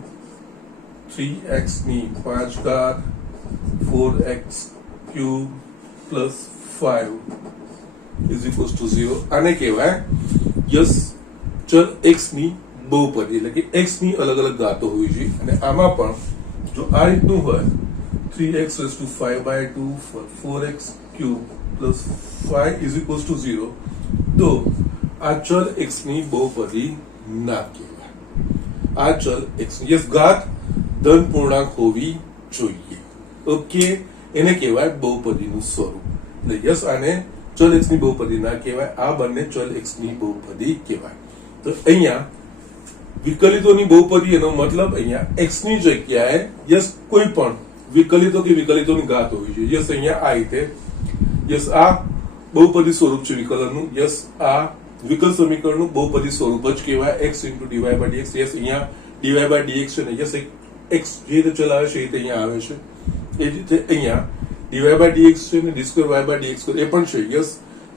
3x ની 5 ઘાત 4x³ + 5 = 0. આને કહેવાય યસ ચલ x ની બહુપદી, એટલે કે x ની અલગ અલગ ઘાતો હોવી જોઈએ. અને આમાં પણ જો આ રીતનું હોય 3x⁵ / 4x³ + 5 = 0 તો આ ચલ x ની બહુપદી ના કહેવાય. આ ચલ x યસ ઘાત ધન પૂર્ણાંક હોવી જોઈએ. ઓકે, એને કહેવાય બહુપદીનું સ્વરૂપ. એટલે યસ, આને ચલ x ની બહુપદી ના કહેવાય, આ બંને ચલ x ની બહુપદી કહેવાય. તો અહીંયા વિકલિતોની બહુપદી એનો મતલબ અહીંયા x ની જગ્યાએ યસ કોઈ પણ વિકલિતો કે વિકલિતોની ઘાત હોવી જોઈએ. યસ, અહીંયા આ રીતે યસ આ બહુપદી સ્વરૂપ છે વિકલનનું. યસ, આ વિકલ સમીકરણનું બહુપદી સ્વરૂપ જ કહેવાય x × dy/dx. યસ, અહીંયા dy/dx છે ને, યસ x જે રીતે ચલ આવે છે એ રીતે અહીંયા આવે છે. એ રીતે અહીંયા dy/dx છે ને d²y/dx એ પણ છે. યસ,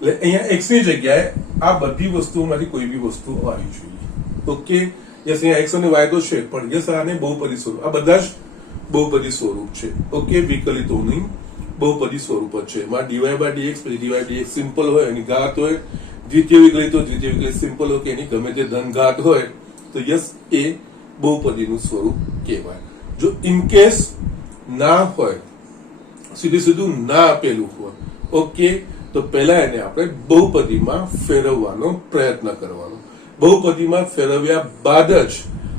એટલે અહીંયા x ની જગ્યાએ આ બધી વસ્તુઓમાંથી કોઈ બી વસ્તુ આવી જોઈએ. ઓકે, યસ, અહીંયા x અને y તો છે પણ યસ આને બહુપદી સ્વરૂપ, આ બધા જ બહુપદી સ્વરૂપ છે. ઓકે, વિકલિતોની બહુપદી સ્વરૂપ જ છે. એમાં dy/dx પછી dy/dx સિમ્પલ હોય, એની ઘાત હોય. દ્વિતીય વિકલિત સિમ્પલ હોય કે એની ગમે તે ધન ઘાત હોય તો યસ એ બહુપદીનું સ્વરૂપ કહેવાય. જો ઇન કેસ ના હોય, સીધું ના આપેલું હોય, ઓકે, તો પહેલા એને આપણે બહુપદીમાં ફેરવવાનો પ્રયત્ન કરવાનો. બહુપદીમાં ફેરવ્યા બાદ જ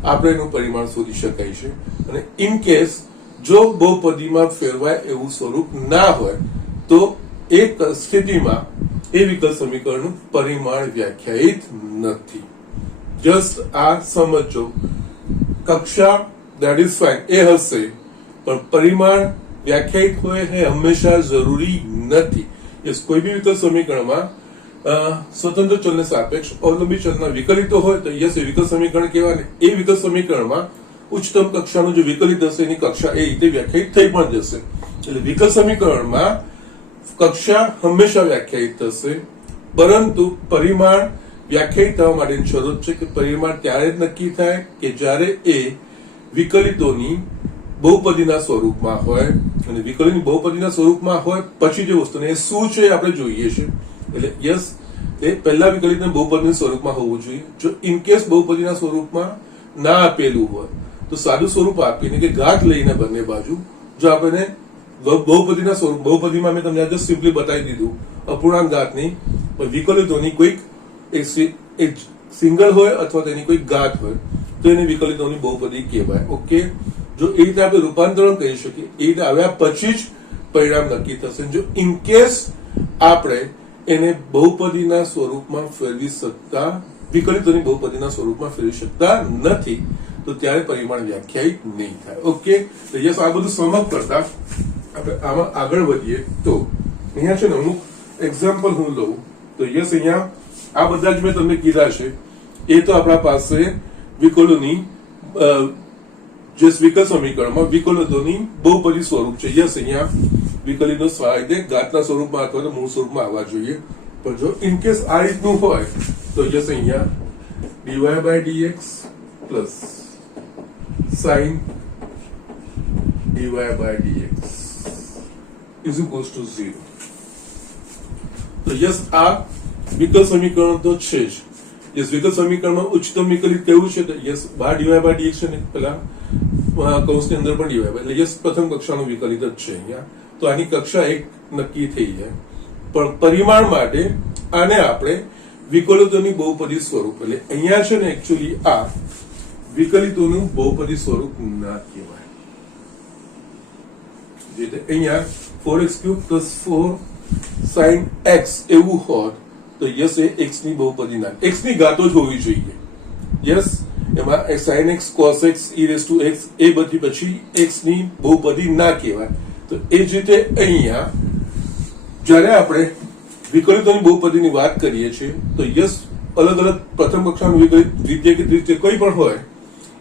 આપણે એનું પરિમાણ શોધી શકાય છે. અને ઇન કેસ જો બહુપદીમાં ફેરવાય એવું સ્વરૂપ ના હોય તો એક સ્થિતિમાં એ વિકલ સમીકરણનું પરિમાણ વ્યાખ્યાયિત નથી. જસ્ટ આ સમજો. કક્ષા ધેટ ઇઝ ફાઇન એ હશે પણ પરિમાણ વ્યાખ્યાયિત હોય એ હંમેશા જરૂરી નથી. યસ, કોઈ બી વિકલ સમીકરણમાં સ્વતંત્ર ચલને સાપેક્ષ અવલંબી ચલના વિકલિતો હોય તો યસ એ વિકલ સમીકરણ કહેવાય. એ વિકલ સમીકરણમાં ઉચ્ચતમ કક્ષાનું જે વિકલિત હશે એની કક્ષા એ રીતે વ્યાખ્યાયિત થઈ પણ જશે. એટલે વિકલ સમીકરણમાં કક્ષા હંમેશા વ્યાખ્યાયિત થશે, પરંતુ પરિમાણ વ્યાખ્યાયિત થવા માટેની શરત છે કે પરિમાણ ત્યારે જ નક્કી થાય કે જ્યારે એ વિકલિતોની બહુપદીના સ્વરૂપમાં હોય અને વિકલન બહુપદીના સ્વરૂપમાં હોય પછી જે વસ્તુ એ શું છે એ આપણે જોઈએ છે. એટલે યસ, એ પહેલા વિકલિત બહુપદીના સ્વરૂપમાં હોવું જોઈએ. જો ઇનકેસ બહુપદીના સ્વરૂપમાં ના આપેલું હોય તો સાદું સ્વરૂપ આપીને કે ઘાત લઈને બંને બાજુ જો આપણે બહુપદીના સ્વરૂપ, બહુપદીમાં મેં તમને જસ્ટ સિમ્પલી બતાવી દીધું અપૂર્ણાંક ઘાતની વિકલિતોની કોઈક એક સિંગલ હોય અથવા તેની કોઈ ઘાત હોય તો એને વિકલિતોની બહુપદી કહેવાય. ઓકે, જો એ રીતે આપણે રૂપાંતરણ કરી શકીએ એ રીતે આવ્યા પછી જ પરિણામ નક્કી થશે. જો ઇનકેસ આપણે એને બહુપદીના સ્વરૂપમાં ફેરવી શકતા, વિકલિતોની બહુપદીના સ્વરૂપમાં ફેરવી શકતા નથી તો ત્યારે પરિમાણ વ્યાખ્યાયિત નહીં થાય. ઓકે, તો યસ, આ બધું સમજ કરતા આપણે આમાં આગળ વધીએ તો અહીંયા છે ને અમુક એક્ઝામ્પલ હું લઉં તો યસ, અહીંયા આ બધા જ મેં તમને કીધા છે એ તો આપણા પાસે વિકલોની જે વિકલ સમીકરણમાં વિકલિતોની બહુપદી સ્વરૂપ છે. યસ, અહીંયા વિકલિતો સ્વાયદે ઘાતના સ્વરૂપમાં અથવા તો મૂળ સ્વરૂપમાં આવવા જોઈએ. પણ જો ઇનકેસ આ રીતનું હોય તો યસ, અહીંયા dy/dx plus sin dy/dx is equals to 0. તો યસ, આ વિકલ સમીકરણ તો છે જ. યસ, વિકલ સમીકરણમાં ઉચ્ચતમ વિકલિત કેવું છે તો યસ, બહાર dy/dx છે ને પેલા કૌંસની અંદર પણ dy, એટલે યસ પ્રથમ કક્ષાનું વિકલિત જ છે અહીંયા. તો આની કક્ષા એક નક્કી થઈ જાય. પણ પરિમાણ માટે આને આપણે વિકલિતોની બહુપદી સ્વરૂપ, એટલે અહીંયા છે ને એકચ્યુઅલી આ વિકલિતોનું બહુપદી સ્વરૂપ ના કહેવાય. જે અહીંયા 4x³ + 4 sin x એવું હોત તો યસ, એ x ની બહુપદી ના, x ની ઘાતો જ હોવી જોઈએ. યસ, એમાં sin x, cos x, e⁻x એ બધી પછી x ની બહુપદી ના કહેવાય. તો એ જ રીતે અહીંયા જ્યારે આપણે વિકલિતોની બહુપદીની વાત કરીએ છીએ તો યસ, અલગ અલગ પ્રથમ કક્ષાનું વિકલિત, દ્વિતીય કે તૃતીય કોઈ પણ હોય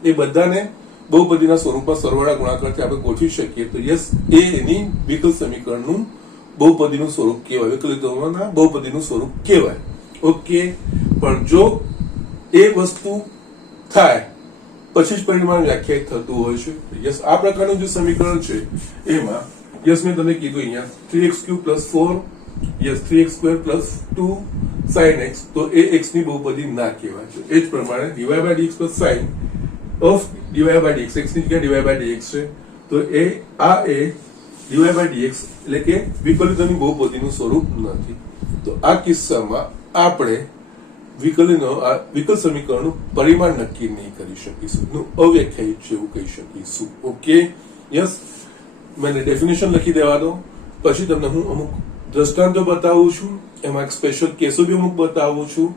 એ બધાને બહુપદીના સ્વરૂપમાં સરવાળા ગુણાકારથી આપણે ગોઠવી શકીએ તો યસ, એ એની વિકલ સમીકરણનું બહુપદીનું સ્વરૂપ કહેવાય, વિકલિતોના બહુપદીનું સ્વરૂપ કહેવાય. ઓકે, પણ જો એ વસ્તુ થાય પછી જ પરિમાણ વ્યાખ્યાયિત થતું હોય છે. યસ, આ પ્રકારનું જે સમીકરણ છે એમાં યસ, મેં તમને કીધું અહીંયા 3x³ + 4 yes 3x² + 2 sin x તો એ x ની બહુપદી ના કહેવાય. એ જ પ્રમાણે dy/dx + sin of dy/dx, x ની જગ્યાએ dy/dx છે તો એ આ એ dy/dx એટલે કે વિકલિતોની બહુપદીનું સ્વરૂપ નથી. તો આ કિસ્સામાં આપણે વિકલ સમીકરણનું પરિમાણ નક્કી નહીં કરી શકીશું, અવ્યાખ્યાયિત છે એવું કહી શકીશું. ઓકે, યસ, મને ડેફિનેશન લખી દેવા દો, પછી તમને હું અમુક દ્રષ્ટાંતો બતાવું છું, એમાં એક સ્પેશિયલ કેસો બી અમુક બતાવું છું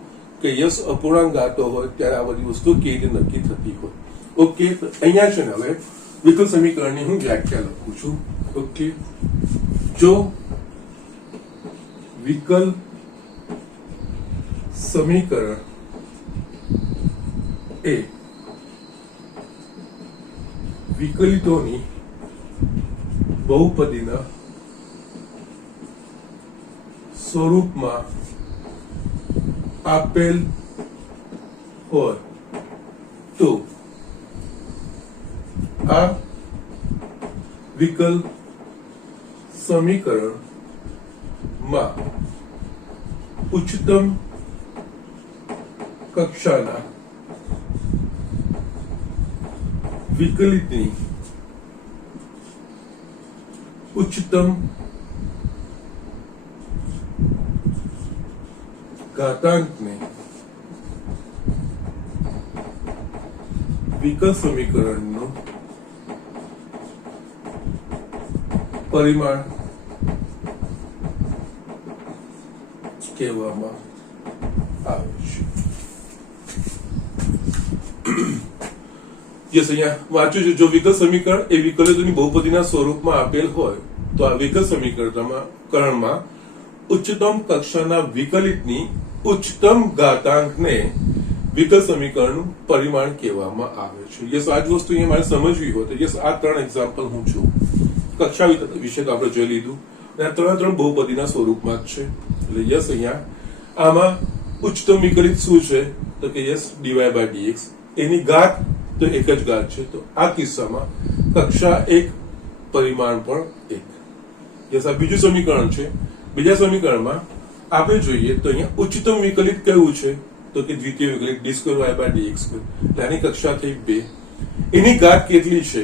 કે યસ, અપૂર્ણાંક ઘાતો હોય ત્યારે આ બધી વસ્તુ કેવી રીતે નક્કી થતી હોય. ઓકે, તો અહીંયા છે ને હવે વિકલ સમીકરણની હું વ્યાખ્યા લખું છું. ઓકે, જો વિકલ સમીકરણ એ વિકલિતોની બહુપદીના સ્વરૂપમાં આપેલ હોય તો આ વિકલ સમીકરણમાં ઉચ્ચતમ કક્ષાના વિકલિતની ઉચ્ચતમ ઘાતાંકને વિકલ સમીકરણનું પરિમાણ કહેવામાં આવે છે. યસ, અહીંયા વાંચ્યું છે, જો વિકલ સમીકરણ એ વિકલિતોની બહુપદીના સ્વરૂપમાં આપેલ હોય તો આ વિકલ સમીકરણમાં ઉચ્ચતમ કક્ષાના વિકલિતની ઉચ્ચતમ ઘાતાંકને વિકલ સમીકરણનું પરિમાણ કહેવામાં આવે છે. યસ, આ જ વસ્તુ અહીંયા મારે સમજવી હોય તો યસ, આ 3 એક્ઝામ્પલ હું છું. કક્ષા વિશે તો આપણે જોઈ લીધું અને આ 3 બહુપદીના સ્વરૂપમાં જ છે. એટલે યસ, અહીંયા આમાં ઉચ્ચતમ વિકલિત શું છે તો કે યસ, dy/dx, એની ઘાત તો એક જ ઘાત છે. તો આ કિસ્સામાં કક્ષા 1 પરિમાણ પણ 1. યસ, આ બીજું સમીકરણ છે. બીજા સમીકરણમાં આપણે જોઈએ તો અહીંયા ઉચ્ચતમ વિકલિત કેવું છે તો કે દ્વિતીય વિકલિત d2y/dx². આની કક્ષા થઈ 2. એની ઘાત કેટલી છે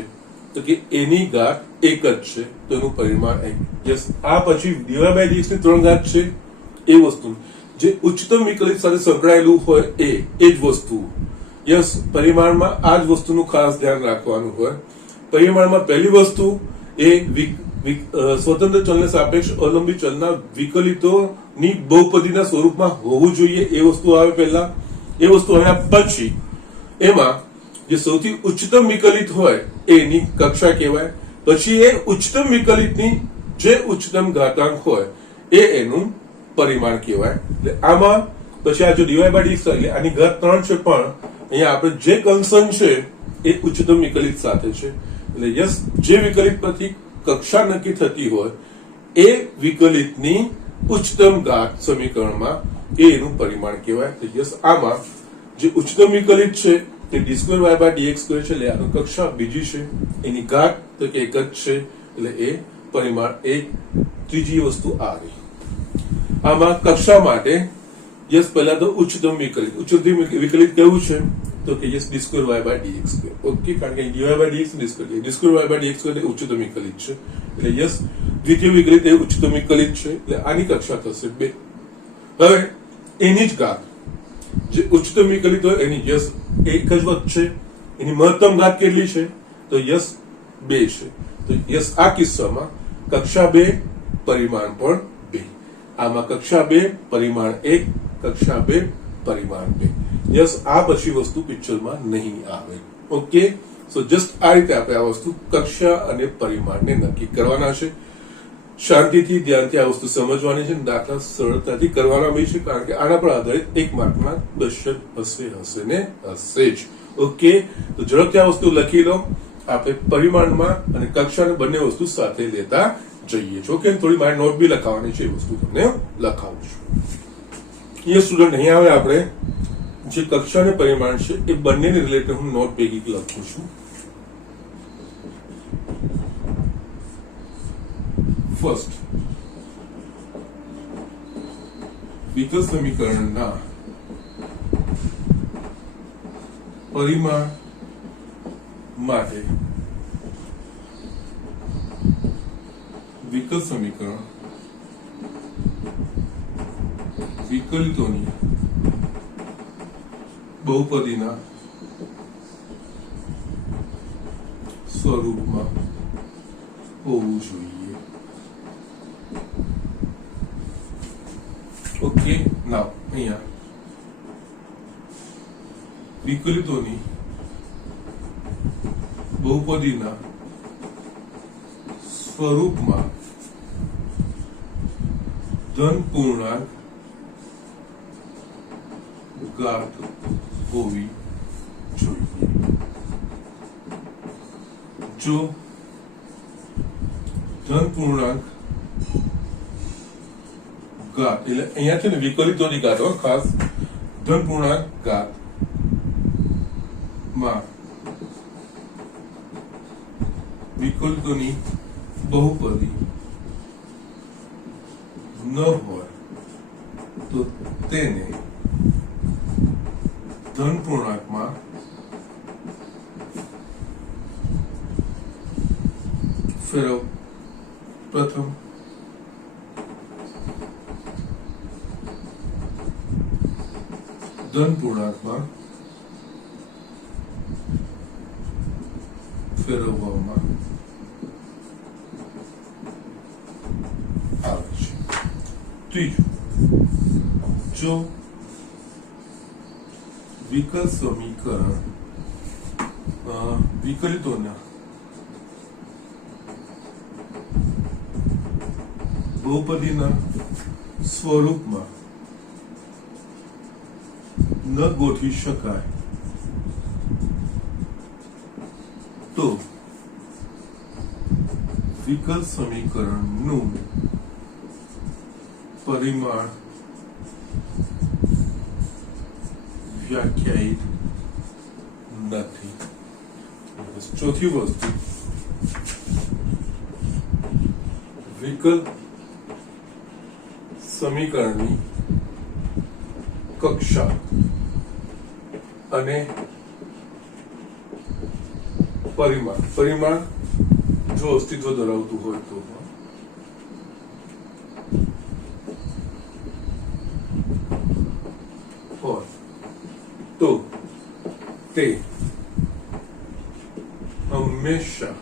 તો કે એની ઘાત 1 જ છે, તો એનું પરિમાણ 1. યસ, આ પછી dy/dx ની 3 ઘાત છે એ વસ્તુ જે ઉચ્ચતમ વિકલિત સાથે સંકળાયેલું હોય એ જ વસ્તુ. યસ, પરિમાણમાં આ જ વસ્તુનું ખાસ ધ્યાન રાખવાનું હોય. પરિમાણમાં પહેલી વસ્તુ એ સ્વતંત્ર ચલને સાપેક્ષ અવલંબી ચલના વિકલિતોની બહુપદીના સ્વરૂપમાં હોવું જોઈએ એ વસ્તુ આવે પહેલા. એ વસ્તુ આવ્યા પછી એમાં જે સૌથી ઉચ્ચતમ વિકલિત હોય એની કક્ષા કહેવાય. પછી એ ઉચ્ચતમ વિકલિતની જે ઉચ્ચતમ ઘાતાંક હોય એ એનું પરિમાણ કહેવાય. એટલે આમાં પછી આ જો dy/dx એટલે આની ઘાત 3 છે, પણ અહીંયા આપણે જે કન્સર્ન છે એ ઉચ્ચતમ વિકલિત સાથે છે. એટલે યસ, જે વિકલિત પરથી કક્ષા નક્કી થતી હોય એ વિકલિતની ઉચ્ચતમ ઘાત સમીકરણમાં એ એનું પરિમાણ કહેવાય. તો યસ, આમાં જે ઉચ્ચતમ વિકલિત છે તે d2y/dx² છે, એટલે આનું કક્ષા બીજી છે. એની ઘાત તો કે 1 જ છે, એટલે એ પરિમાણ 1. ત્રીજી વસ્તુ આ રહી. આમાં કક્ષા માટે યસ, પહેલા તો ઉચ્ચતમ વિકલિત કેવું છે તો કે યસ d2y/dx². ઓકે, કારણ કે dy/dx d2y/dx² એટલે ઉચ્ચતમ વિકલિત છે. એટલે યસ, દ્વિતીય વિકલિત એ ઉચ્ચતમ વિકલિત છે, એટલે આની કક્ષા થશે 2. હવે એની જ ઘાત જે ઉચ્ચતમ વિકલિત હોય એની યસ 1 જ વધશે. એની મહત્તમ ઘાત કેટલી છે તો યસ 2 છે. તો યસ, આ કિસ્સામાં કક્ષા 2 પરિમાણ પણ 2. આમાં કક્ષા 2 પરિમાણ 1, કક્ષા 2 પરિમાણ 2. યસ, આ પછી વસ્તુ પિક્ચરમાં નહીં આવે. ઓકે, સો જસ્ટ આ રીતે આપણે આ વસ્તુ કક્ષા અને પરિમાણને નક્કી કરવાના છે. શાંતિથી ધ્યાનથી આ વસ્તુ સમજવાની છે. દાખલા સરળતાથી કરવાના બી છે, કારણ કે આના પર આધારિત 1 માર્કના ક્વેશ્ચન હશે ને હશે જ. ઓકે, તો ઝડપથી આ વસ્તુ લખી લો. આપણે પરિમાણમાં અને કક્ષાને બંને વસ્તુ સાથે લેતા જઈએ છીએ. ઓકે, થોડી મારી નોટ બી લખાવવાની છે, એ વસ્તુ તમને લખાવું છું. એ સ્ટુડન્ટ અહીં આવે આપણે જે કક્ષા અને પરિમાણ છે એ બંનેને રિલેટેડ હું નોટ ભેગી લખું છું. ફર્સ્ટ, વિકલ સમીકરણના પરિમાણ માટે વિકલ સમીકરણ વિકલિતોની બહુપદીના સ્વરૂપમાં હોવું જોઈએ. ઓકે, નાવ અહીંયા વિકલિતોની બહુપદીના સ્વરૂપમાં ધન પૂર્ણાંક ઘાત હોવી જોઈએ. જો ધન પૂર્ણાંક ઘાત એટલે અહીંયા છે ને વિકલિતોની ઘાત, ખાસ ધન પૂર્ણાંક ઘાત માં વિકલિતોની બહુપદી ન હોય તો તેને ધન પૂર્ણાંકમાં ફેરવ. પ્રથમ, ધન પૂર્ણાંકમાં ફેરવવામાં આવે છે. ત્રીજું, જો વિકલ સમીકરણ વિકલિતોના બહુપદીના સ્વરૂપમાં ન ગોઠવી શકાય તો વિકલ સમીકરણનું પરિમાણ વ્યાખ્યાયિત નથી. ચોથી વસ્તુ, વિકલ સમીકરણની કક્ષા અને પરિમાણ જો અસ્તિત્વ ધરાવતું હોય તો તે હંમેશા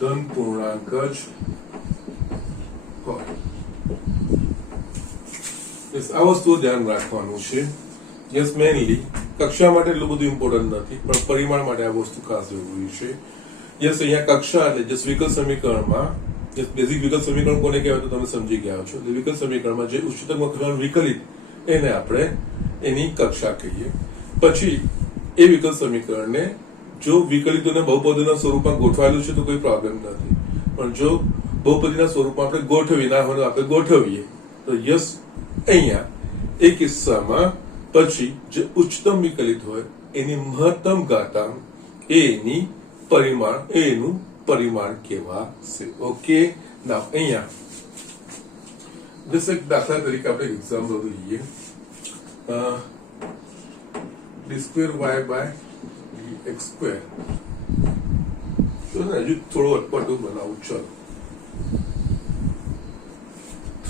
ધન પૂર્ણાંક જ હોય. આ વસ્તુ ધ્યાન રાખવાનું છે. યસ, મેનલી કક્ષા માટે એટલું બધું ઇમ્પોર્ટન્ટ નથી, પણ પરિમાણ માટે આ વસ્તુ ખાસ જરૂરી છે. યસ, અહીંયા કક્ષા એટલે જસ વિકલ સમીકરણમાં બેઝિક વિકલ સમીકરણ કોને કહેવાય તો તમે સમજી ગયા છો. વિકલ સમીકરણમાં જે ઉચ્ચતમ અક્ષર વિકલિત એને આપણે એની કક્ષા કહીએ. પછી એ વિકલ સમીકરણને જો વિકલિતોને બહુપદીના સ્વરૂપમાં ગોઠવાયેલું છે તો કોઈ પ્રોબ્લેમ નથી, પણ જો બહુપદીના સ્વરૂપમાં આપણે ગોઠવી ના હોય તો આપણે ગોઠવીએ તો યસ, અહીંયા એ કિસ્સામાં પછી જે ઉચ્ચતમ વિકલિત હોય એની મહત્તમ ઘાતાંક એનું પરિમાણ કહેવાશે. ઓકે, ના અહીંયા એક દાખલા તરીકે આપણે એક્ઝામ્પલ લઈએ. d² y/ dx². તો હજુ થોડું અટપટું બનાવું. ચલો,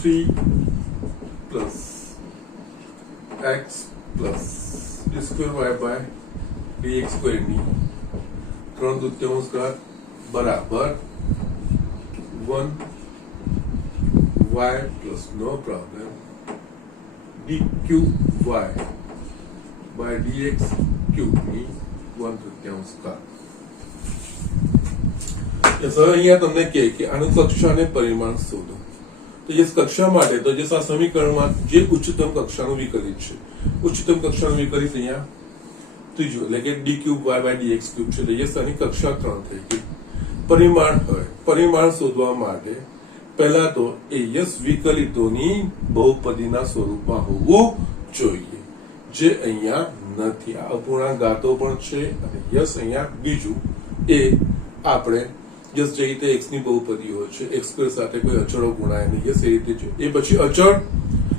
3 plus x plus d² y/ dx² ની 3/4 બરાબર 1 y plus no problem dq y by dx cube ની 1/3. હવે અહીંયા તમને કહે કે આનું કક્ષા અને પરિમાણ શોધો. તો જે કક્ષા માટે તો જે આ સમીકરણમાં જે ઉચ્ચતમ કક્ષાનું વિકલિત છે, ઉચ્ચતમ કક્ષાનું વિકલિત અહીંયા ત્રીજું એટલે કે d³ y by dx cube છે. એટલે આની કક્ષા 3 થઈ ગઈ. પરિમાણ હોય, પરિમાણ શોધવા માટે પહેલા તો એ યસ વિકલિતોની બહુપદીના સ્વરૂપમાં હોવું જોઈએ, જે અહીંયા નથી. આ અપૂર્ણાંક ઘાતો પણ છે. અને યસ અહીંયા બીજું એ આપણે યસ જે રીતે x ની બહુપદી હોય છે, x² સાથે કોઈ અચળો ગુણાય નહીં. યસ, એ રીતે છે. એ પછી અચળ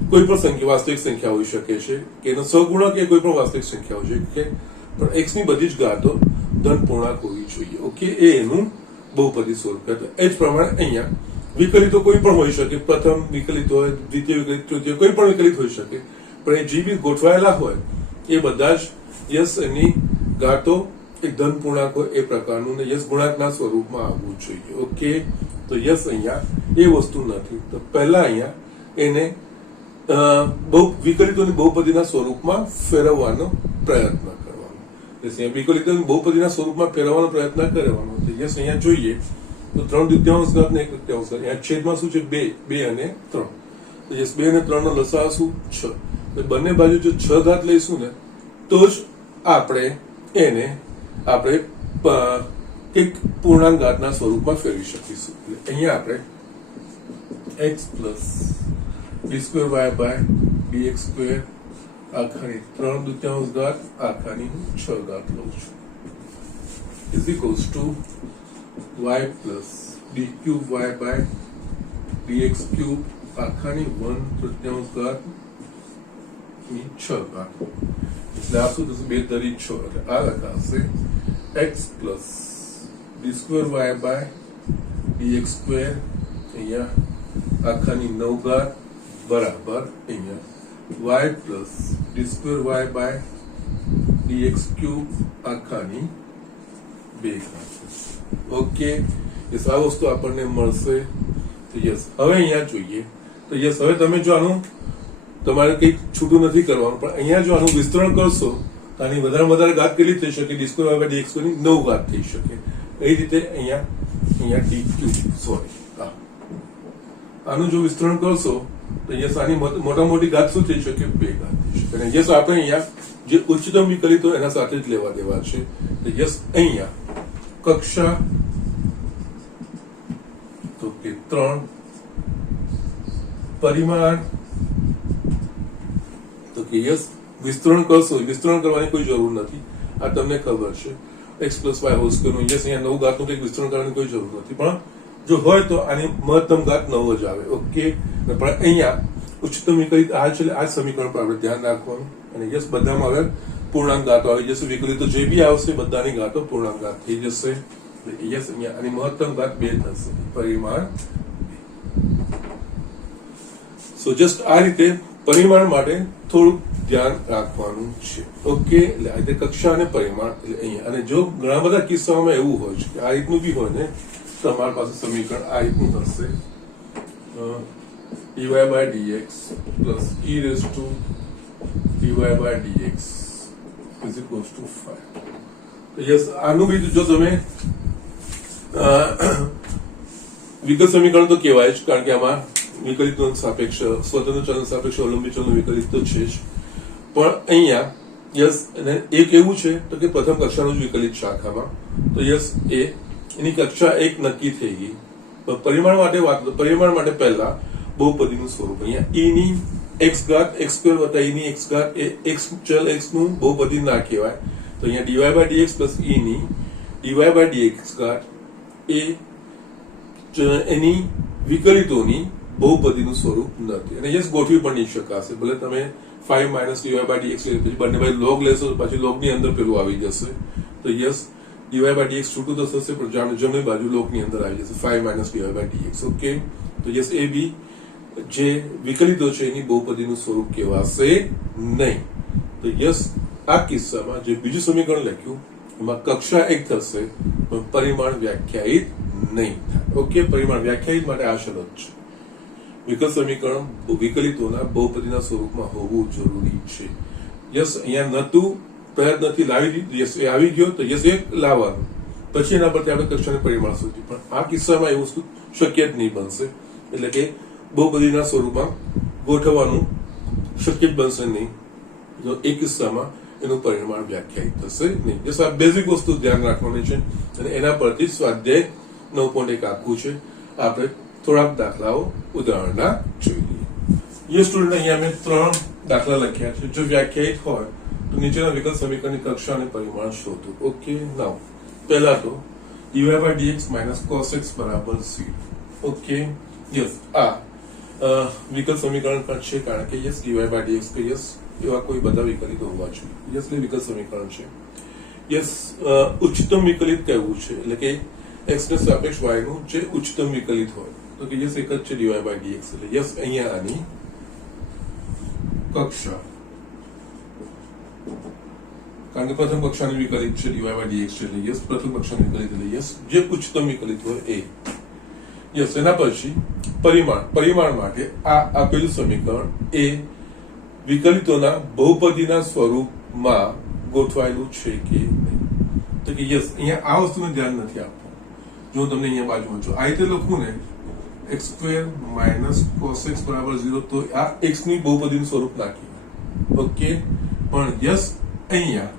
કોઈ પણ સંખ્યા, વાસ્તવિક સંખ્યા હોઈ શકે છે કે એનો સહગુણક કે કોઈ પણ વાસ્તવિક સંખ્યા હોઈ શકે, પણ x ની બધી જ ઘાતો ધન પૂર્ણાંક હોવી જોઈએ. ઓકે, એ એનું બહુપદી સ્વરૂપ. એ જ પ્રમાણે અહીંયા વિકલિતો કોઈ પણ હોઈ શકે, પ્રથમ વિકલિત હોય, દ્વિતીય વિકલિત, તૃતીય કોઈ પણ વિકલિત હોઈ શકે, પણ એ જે બી ગોઠવાયેલા હોય એ બધા જ યસ એની ઘાતો એક ધન પૂર્ણાંક હોય એ પ્રકારનું ને યસ ગુણાંકના સ્વરૂપમાં આવવું જોઈએ. ઓકે, તો યસ અહીંયા એ વસ્તુ નથી. તો પહેલા અહીંયા એને વિકલિતોની બહુપદીના સ્વરૂપમાં ફેરવવાનો પ્રયત્ન કરવાનો. વિકલિતોની બહુપદીના સ્વરૂપમાં ફેરવવાનો પ્રયત્ન કરવાનો. યસ, અહીંયા જોઈએ તો 3/4 ને 1/3. અહીંયા છેદમાં શું છે? 2 અને 3. તો યસ, 2 અને 3 નો લસાઅ શું? 6. બંને બાજુ જો 6 ઘાત લઈશું ને તો જ આપણે એને એક પૂર્ણાંક ઘાતના સ્વરૂપમાં ફેરવી શકીશું. એટલે અહીંયા આપણે x plus d² y by dx² આખાની 3/4 આખાની 6 ઘાત લઉં છું is equals to y plus dq y by dx³ આખાની 1/3 ની 6 ઘાત. એટલે આ શું થશે? 2 × 6 એટલે આ લખાશે x plus d² y by dx² અહીંયા આખાની 9 ઘાત બરાબર અહીંયા y plus d² y by dx³ આખાની 2 ઘાત. ઓકે, યસ, આ વસ્તુ આપણને મળશે. તો યસ, હવે અહીંયા જોઈએ તો યસ, હવે તમે જો આનું તમારે કંઈક છૂટું નથી કરવાનું, પણ અહીંયા જો આનું વિસ્તરણ કરશો તો આની વધારે ઘાત કેટલી થઈ શકે? d² y by dx² ની 9 ઘાત થઈ શકે. એ રીતે અહીંયા dq, સોરી, આનું જો વિસ્તરણ કરશો તો યસ આની મોટા મોટી ઘાત શું થઈ શકે? 2 ઘાત થઈ શકે. અને યસ આપણે અહીંયા જે ઉચ્ચતમ વિકલિતો એના સાથે જ લેવા દેવા છે. તો યસ અહીંયા કક્ષા તો કે 3, પરિમાણ તો કે યસ વિસ્તરણ કરશો, વિસ્તરણ કરવાની કોઈ જરૂર નથી, આ તમને ખબર છે. x plus y whole square નું યસ અહીંયા 9 ઘાતનું કંઈક વિસ્તરણ કરવાની કોઈ જરૂર નથી, પણ જો હોય તો આની મહત્તમ ઘાત 9 જ આવે. ઓકે, પણ અહીંયા ઉચ્ચતમ વિકલિત આ છે, આ સમીકરણ પર આપણે ધ્યાન રાખવાનું. અને યસ, બધામાં હવે પૂર્ણાંક ઘાતો આવી જશે. વિકલિતો જે બી આવશે બધાની ઘાતો પૂર્ણાંક ઘાત થઈ જશે. યસ, અહીંયા આની મહત્તમ ઘાત 2 થશે. પરિમાણ. સો જસ્ટ આ રીતે પરિમાણ માટે થોડું ધ્યાન રાખવાનું છે. ઓકે, એટલે આ રીતે કક્ષા અને પરિમાણ એટલે અહીંયા. અને જો ઘણા બધા કિસ્સાઓમાં એવું હોય છે કે આ રીતનું બી હોય ને, તમારી પાસે સમીકરણ આ રીતનું થશે, dy by dx plus e raised to dy by dx is equals to 5. તો યસ, આનું બી જો તમે વિકલ સમીકરણ તો કહેવાય જ, કારણ કે આમાં વિકલિતનો સાપેક્ષ, સ્વતંત્ર ચલન સાપેક્ષ અવલંબી ચલનો વિકલિત તો છે જ. પણ અહીંયા યસ, અને એક એવું છે તો કે પ્રથમ કક્ષાનું જ વિકલિત શાખામાં, તો યસ એની કક્ષા એક નક્કી થઈ ગઈ. પરિમાણ માટે પહેલા બહુપદીનું સ્વરૂપ, અહીંયા e ની x ઘાત x સ્ક્વેર વત્તા e ની x ઘાત એ x ચલ x નું બહુપદી ના કહેવાય. તો અહીંયા dy by dx plus e ની dy by dx ઘાત એ એની વિકલિતોની બહુપદીનું સ્વરૂપ નથી. અને યસ, ગોઠવી પણ નહીં શકાશે. ભલે તમે 5 માઇનસ dy by dx પછી બંને બાજુ લોગ લેશો તો પછી લોગની અંદર પેલું આવી જશે. તો યસ, dy by dx છૂટું તો થશે પણ જમણી બાજુ લોગની અંદર આવી જશે 5 minus dy by dx. Okay, તો યસ, એ બી જે વિકલિતો છે એની બહુપદીનું સ્વરૂપ કહેવાશે નહીં. તો યસ, આ કિસ્સામાં જે બીજું સમીકરણ લખ્યું એમાં કક્ષા એક થશે પણ પરિમાણ વ્યાખ્યાયિત નહીં થાય. ઓકે, પરિમાણ વ્યાખ્યાયિત માટે આ શરત છે, વિકલ સમીકરણ વિકલિતોના બહુપદીના સ્વરૂપમાં હોવું જરૂરી છે. યસ, અહીંયા નતું પ્રયત્નથી લાવી દીધું, યસ એ આવી ગયો તો યસ એ લાવવાનું, પછી એના પરથી આપણે કક્ષાને પરિમાણ શોધ્યું. પણ આ કિસ્સામાં એ વસ્તુ શક્ય જ નહીં બનશે. એટલે કે બહુપદીના સ્વરૂપમાં ગોઠવવાનું શક્ય જ બનશે નહીં. તો એ કિસ્સામાં એનું પરિમાણ વ્યાખ્યાયિત થશે નહીં. જસ આ બેઝિક વસ્તુ ધ્યાન રાખવાની છે અને એના પરથી સ્વાધ્યાય 9.1 આખું છે. આપણે થોડાક દાખલાઓ ઉદાહરણના જોઈએ. એ સ્ટુડન્ટ, અહીંયા મેં 3 દાખલા લખ્યા છે. જો વ્યાખ્યાયિત હોય તો નીચેના વિકલ સમીકરણની કક્ષા અને પરિમાણ શોધો. ઓકે, નાઉ પહેલા તો dy by dx minus cos x બરાબર 0. ઓકે, યસ, આ વિકલ સમીકરણ પણ છે, કારણ કે યસ dy by dx કે યસ એવા કોઈ બધા વિકલિતો હોવા જોઈએ. યસ, એટલે વિકલ સમીકરણ છે. યસ, ઉચ્ચતમ વિકલિત કહેવું છે એટલે કે x ને સાપેક્ષ y નું જે ઉચ્ચતમ વિકલિત હોય તો કે યસ એક જ છે dy by dx. એટલે યસ, અહીંયા આની કક્ષા, કારણ કે પ્રથમ કક્ષાનું વિકલિત છે dy by dx છે એટલે યસ પ્રથમ કક્ષાનું વિકલિત એટલે યસ જે ઉચ્ચતમ વિકલિત હોય એ. યસ, એના પછી પરિમાણ માટે આ આપેલું સમીકરણ એ વિકલિતોના બહુપદીના સ્વરૂપમાં ગોઠવાયેલું છે કે નહીં. તો કે યસ, અહીંયા આ વસ્તુને ધ્યાન નથી આપવું. જો તમને અહીંયા બાજુમાં જો આ રીતે લખું ને x square minus cos x બરાબર 0, તો આ x ની બહુપદીનું સ્વરૂપ ના કહેવાય. ઓકે, પણ યસ, અહીંયા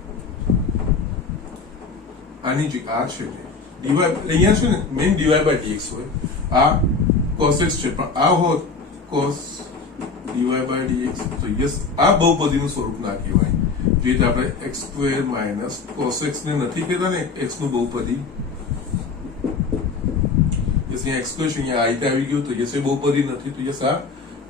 આની જે આ છે અહીંયા છે ને મેઇન dy by dx હોય, આ cos x છે પણ આ હોત cos dy by dx, તો યસ આ બહુપદીનું સ્વરૂપ ના કહેવાય. જે રીતે આપણે x square minus cos x ને નથી કહેતા ને x નું બહુપદી, યસ અહીંયા x સ્ક્વેર છે, અહીંયા આ રીતે આવી ગયું તો યસ એ બહુપદી નથી. તો યસ આ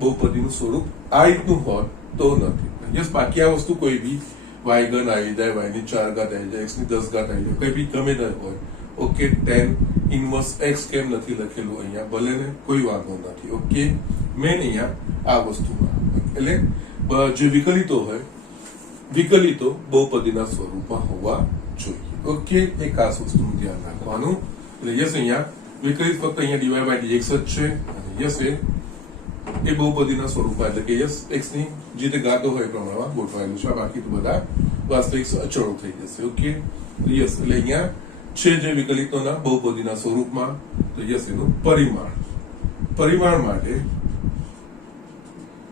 બહુપદીનું સ્વરૂપ આ રીતનું હોત તો નથી. યસ, બાકી આ વસ્તુ કોઈ બી y ઘન આવી જાય, y ની 4 ઘાત આવી જાય, x ની 10 ઘાત આવી જાય, કોઈ બી ગમે તે હોય. ઓકે, tan ઇન્વર્સ x કેમ નથી લખેલું અહીંયા, ભલે ને કોઈ વાંધો નથી. ઓકે, મેન અહીંયા આ વસ્તુમાં એટલે જે વિકલિતો હોય વિકલિતો બહુપદીના સ્વરૂપમાં હોવા જોઈએ. ઓકે, એ ખાસ વસ્તુનું ધ્યાન રાખવાનું. એટલે યસ, અહીંયા વિકલિત ફક્ત અહીંયા dy by dx જ છે અને યસ એ બહુપદીના સ્વરૂપમાં એટલે કે યસ x ની જે તે ઘાતો હોય એ પ્રમાણમાં ગોઠવાયેલું છે. બાકી તો બધા વાસ્તવિક અચળો થઈ જશે. ઓકે, યસ, એટલે અહીંયા છે જે વિકલિતોના બહુપદીના સ્વરૂપમાં, તો યસ એનું પરિમાણ માટે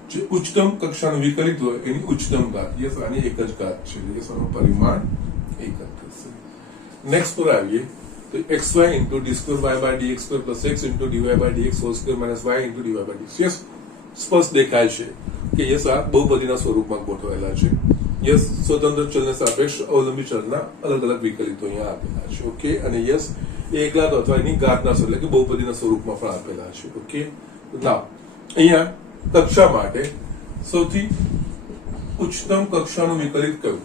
જે ઉચ્ચતમ કક્ષાનું વિકલિત હોય એની ઉચ્ચતમ ઘાત, યસ આની એક જ ઘાત છે, યસ આનું પરિમાણ એક જ થશે. નેક્સ્ટ પર આવીએ તો xy into d square y by dx square plus x into dy by dx whole square minus y into dy by dx. Yes, સ્પષ્ટ દેખાય છે કે યસ આ બહુપદીના સ્વરૂપમાં ગોઠવાયેલા છે. યસ સ્વતંત્ર ચલને સાપેક્ષ અવલંબી ચલના અલગ અલગ વિકલિતો અહીંયા આપેલા છે. ઓકે, અને યસ એકલા અથવા એની ઘાતના સ્વરૂપ એટલે કે બહુપદીના સ્વરૂપમાં પણ આપેલા છે. ઓકે, નાવ અહીંયા કક્ષા માટે સૌથી ઉચ્ચતમ કક્ષાનું વિકલિત કયું?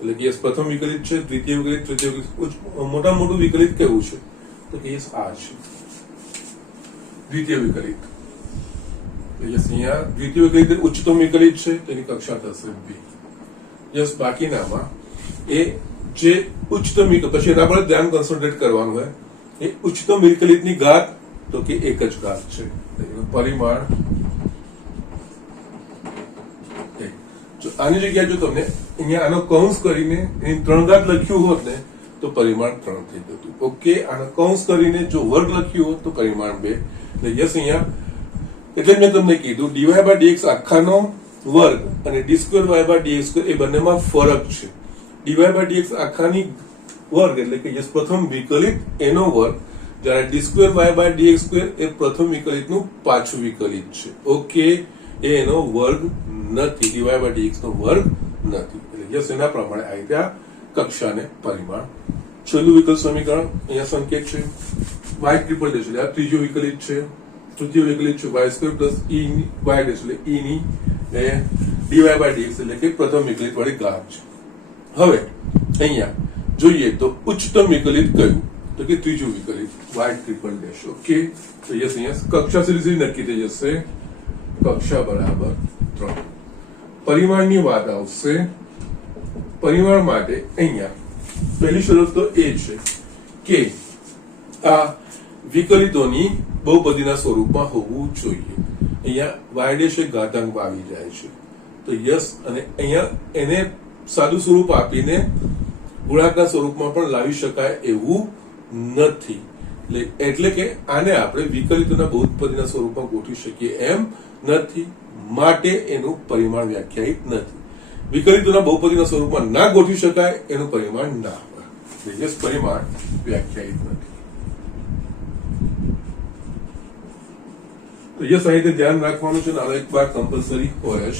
એટલે કે યસ પ્રથમ વિકલિત છે, દ્વિતીય વિકલિત, તૃતીય વિકલિત, મોટામાં મોટું વિકલિત કેવું છે? તો કે યસ આ છે દ્વિતીય વિકલિત. યસ અહીંયા દ્વિતીય વિકલિત ઉચ્ચતમ વિકલિત છે, તેની કક્ષા થશે 2. યસ બાકીનામાં એ જે ઉચ્ચતમ વિકલિત પછી એના પર ધ્યાન કોન્સન્ટ્રેટ કરવાનું હોય. એ ઉચ્ચતમ વિકલિતની ઘાત તો કે એક જ ઘાત છે. પરિમાણ આની જગ્યાએ જો તમને અહીંયા આનો કૌંસ કરીને એની 3 ઘાત લખ્યું હોત ને તો પરિમાણ 3 થઈ જતું. ઓકે, આનો કૌંસ કરીને જો વર્ગ લખ્યું હોત તો પરિમાણ 2. એટલે યસ અહીંયા એટલે મેં તમને કીધું dy/dx આખાનો વર્ગ અને d2y/dx એ બંનેમાં ફરક છે. dy/dx આખાની વર્ગ એટલે કે યસ પ્રથમ વિકલિત એનો વર્ગ, જ્યારે d2y/dx એ પ્રથમ વિકલિતનું પાછું વિકલિત છે. ઓકે, એ એનો વર્ગ નથી, dy/dx નો વર્ગ નથી. એટલે યસ એના પ્રમાણે આ રીતે આ કક્ષાને પરિમાણ. છેલ્લું વિકલિત સમીકરણ અહીંયા સંકેત છે y ટ્રિપલ ડેશ એટલે આ ત્રીજો વિકલિત છે. તૃતીય વિકલિત છે y2 plus e y dash એટલે e ની dy/dx એટલે કે પ્રથમ વિકલિત વાળી ઘાત છે. હવે અહીંયા જોઈએ તો ઉચ્ચતમ વિકલિત કયું? તો કે ત્રીજું વિકલિત y ટ્રિપલ ડેશ. ઓકે, તો યસ અહીંયા કક્ષા સીધી નક્કી થઈ જશે. કક્ષા બરાબર 3. પરિમાણની વાત આવશે. પરિમાણ માટે અહીંયા પહેલી શરત તો એ છે કે આ વિકલિતોની બહુપદીના સ્વરૂપમાં હોવું જોઈએ. અહીંયા y ડેશ એ ઘાતાંકમાં આવી જાય છે. તો યસ, અને અહીંયા એને સાદું સ્વરૂપ આપીને ગુણાકારના સ્વરૂપમાં પણ લાવી શકાય એવું નથી. એટલે કે આને આપણે વિકલિતોના બહુપદીના સ્વરૂપમાં ગોઠવી શકીએ એમ નથી, માટે એનું પરિમાણ વ્યાખ્યાયિત નથી. વિકલિતોના બહુપદીના સ્વરૂપમાં ના ગોઠવી શકાય એનું પરિમાણ ના હોય. યસ, પરિમાણ વ્યાખ્યાયિત નથી. તો યસ અહીં ધ્યાન રાખવાનું છે. નાનો એક વાર કમ્પલસરી હોય જ.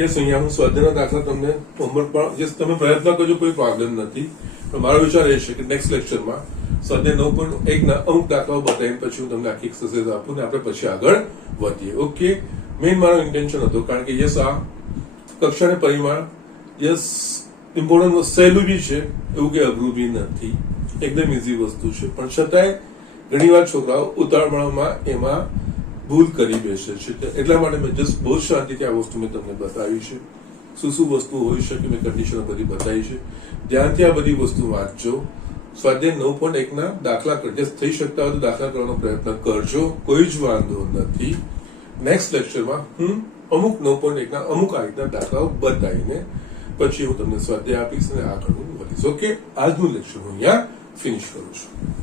યસ અહીંયા હું સ્વાધ્યાયના દાખલા તમને હોમવર્ક પણ યસ તમે પ્રયત્ન કરજો, કોઈ પ્રોબ્લેમ નથી. પણ મારો વિચાર એ છે કે નેક્સ્ટ લેક્ચરમાં સ્વાધ્યાય 9.1 ના અમુક દાખલાઓ બતાવીને પછી હું તમને આખી એક્સરસાઇઝ આપું ને આપણે પછી આગળ વધીએ. ઓકે, મેઇન મારો ઇન્ટેન્શન હતો કારણ કે યસ આ કક્ષાને પરિમાણ યસ ઇમ્પોર્ટન્ટ સહેલું બી છે, એવું કે અઘરું બી નથી, એકદમ ઇઝી વસ્તુ છે. પણ છતાંય ઘણીવાર છોકરાઓ ઉતાવળમાં એમાં ભૂલ કરી બેસે છે. એટલા માટે મેં જસ્ટ બહુ શાંતિથી આ વસ્તુ મેં તમને બતાવી છે. શું શું વસ્તુ હોઈ શકે મેં કન્ડિશનો બધી બતાવી છે. ધ્યાનથી આ બધી વસ્તુ વાંચજો. સ્વાધ્યાય 9.1 ના દાખલા થઈ શકતા હોય તો દાખલા કરવાનો પ્રયત્ન કરજો, કોઈ જ વાંધો નથી. નેક્સ્ટ લેક્ચરમાં હું અમુક 9.1 ના અમુક આ રીતના દાખલાઓ બતાવીને પછી હું તમને સ્વાધ્યાય આપીશ અને આગળ વધીશ. ઓકે, આજનું લેક્ચર હું અહીંયા ફિનિશ કરું છું.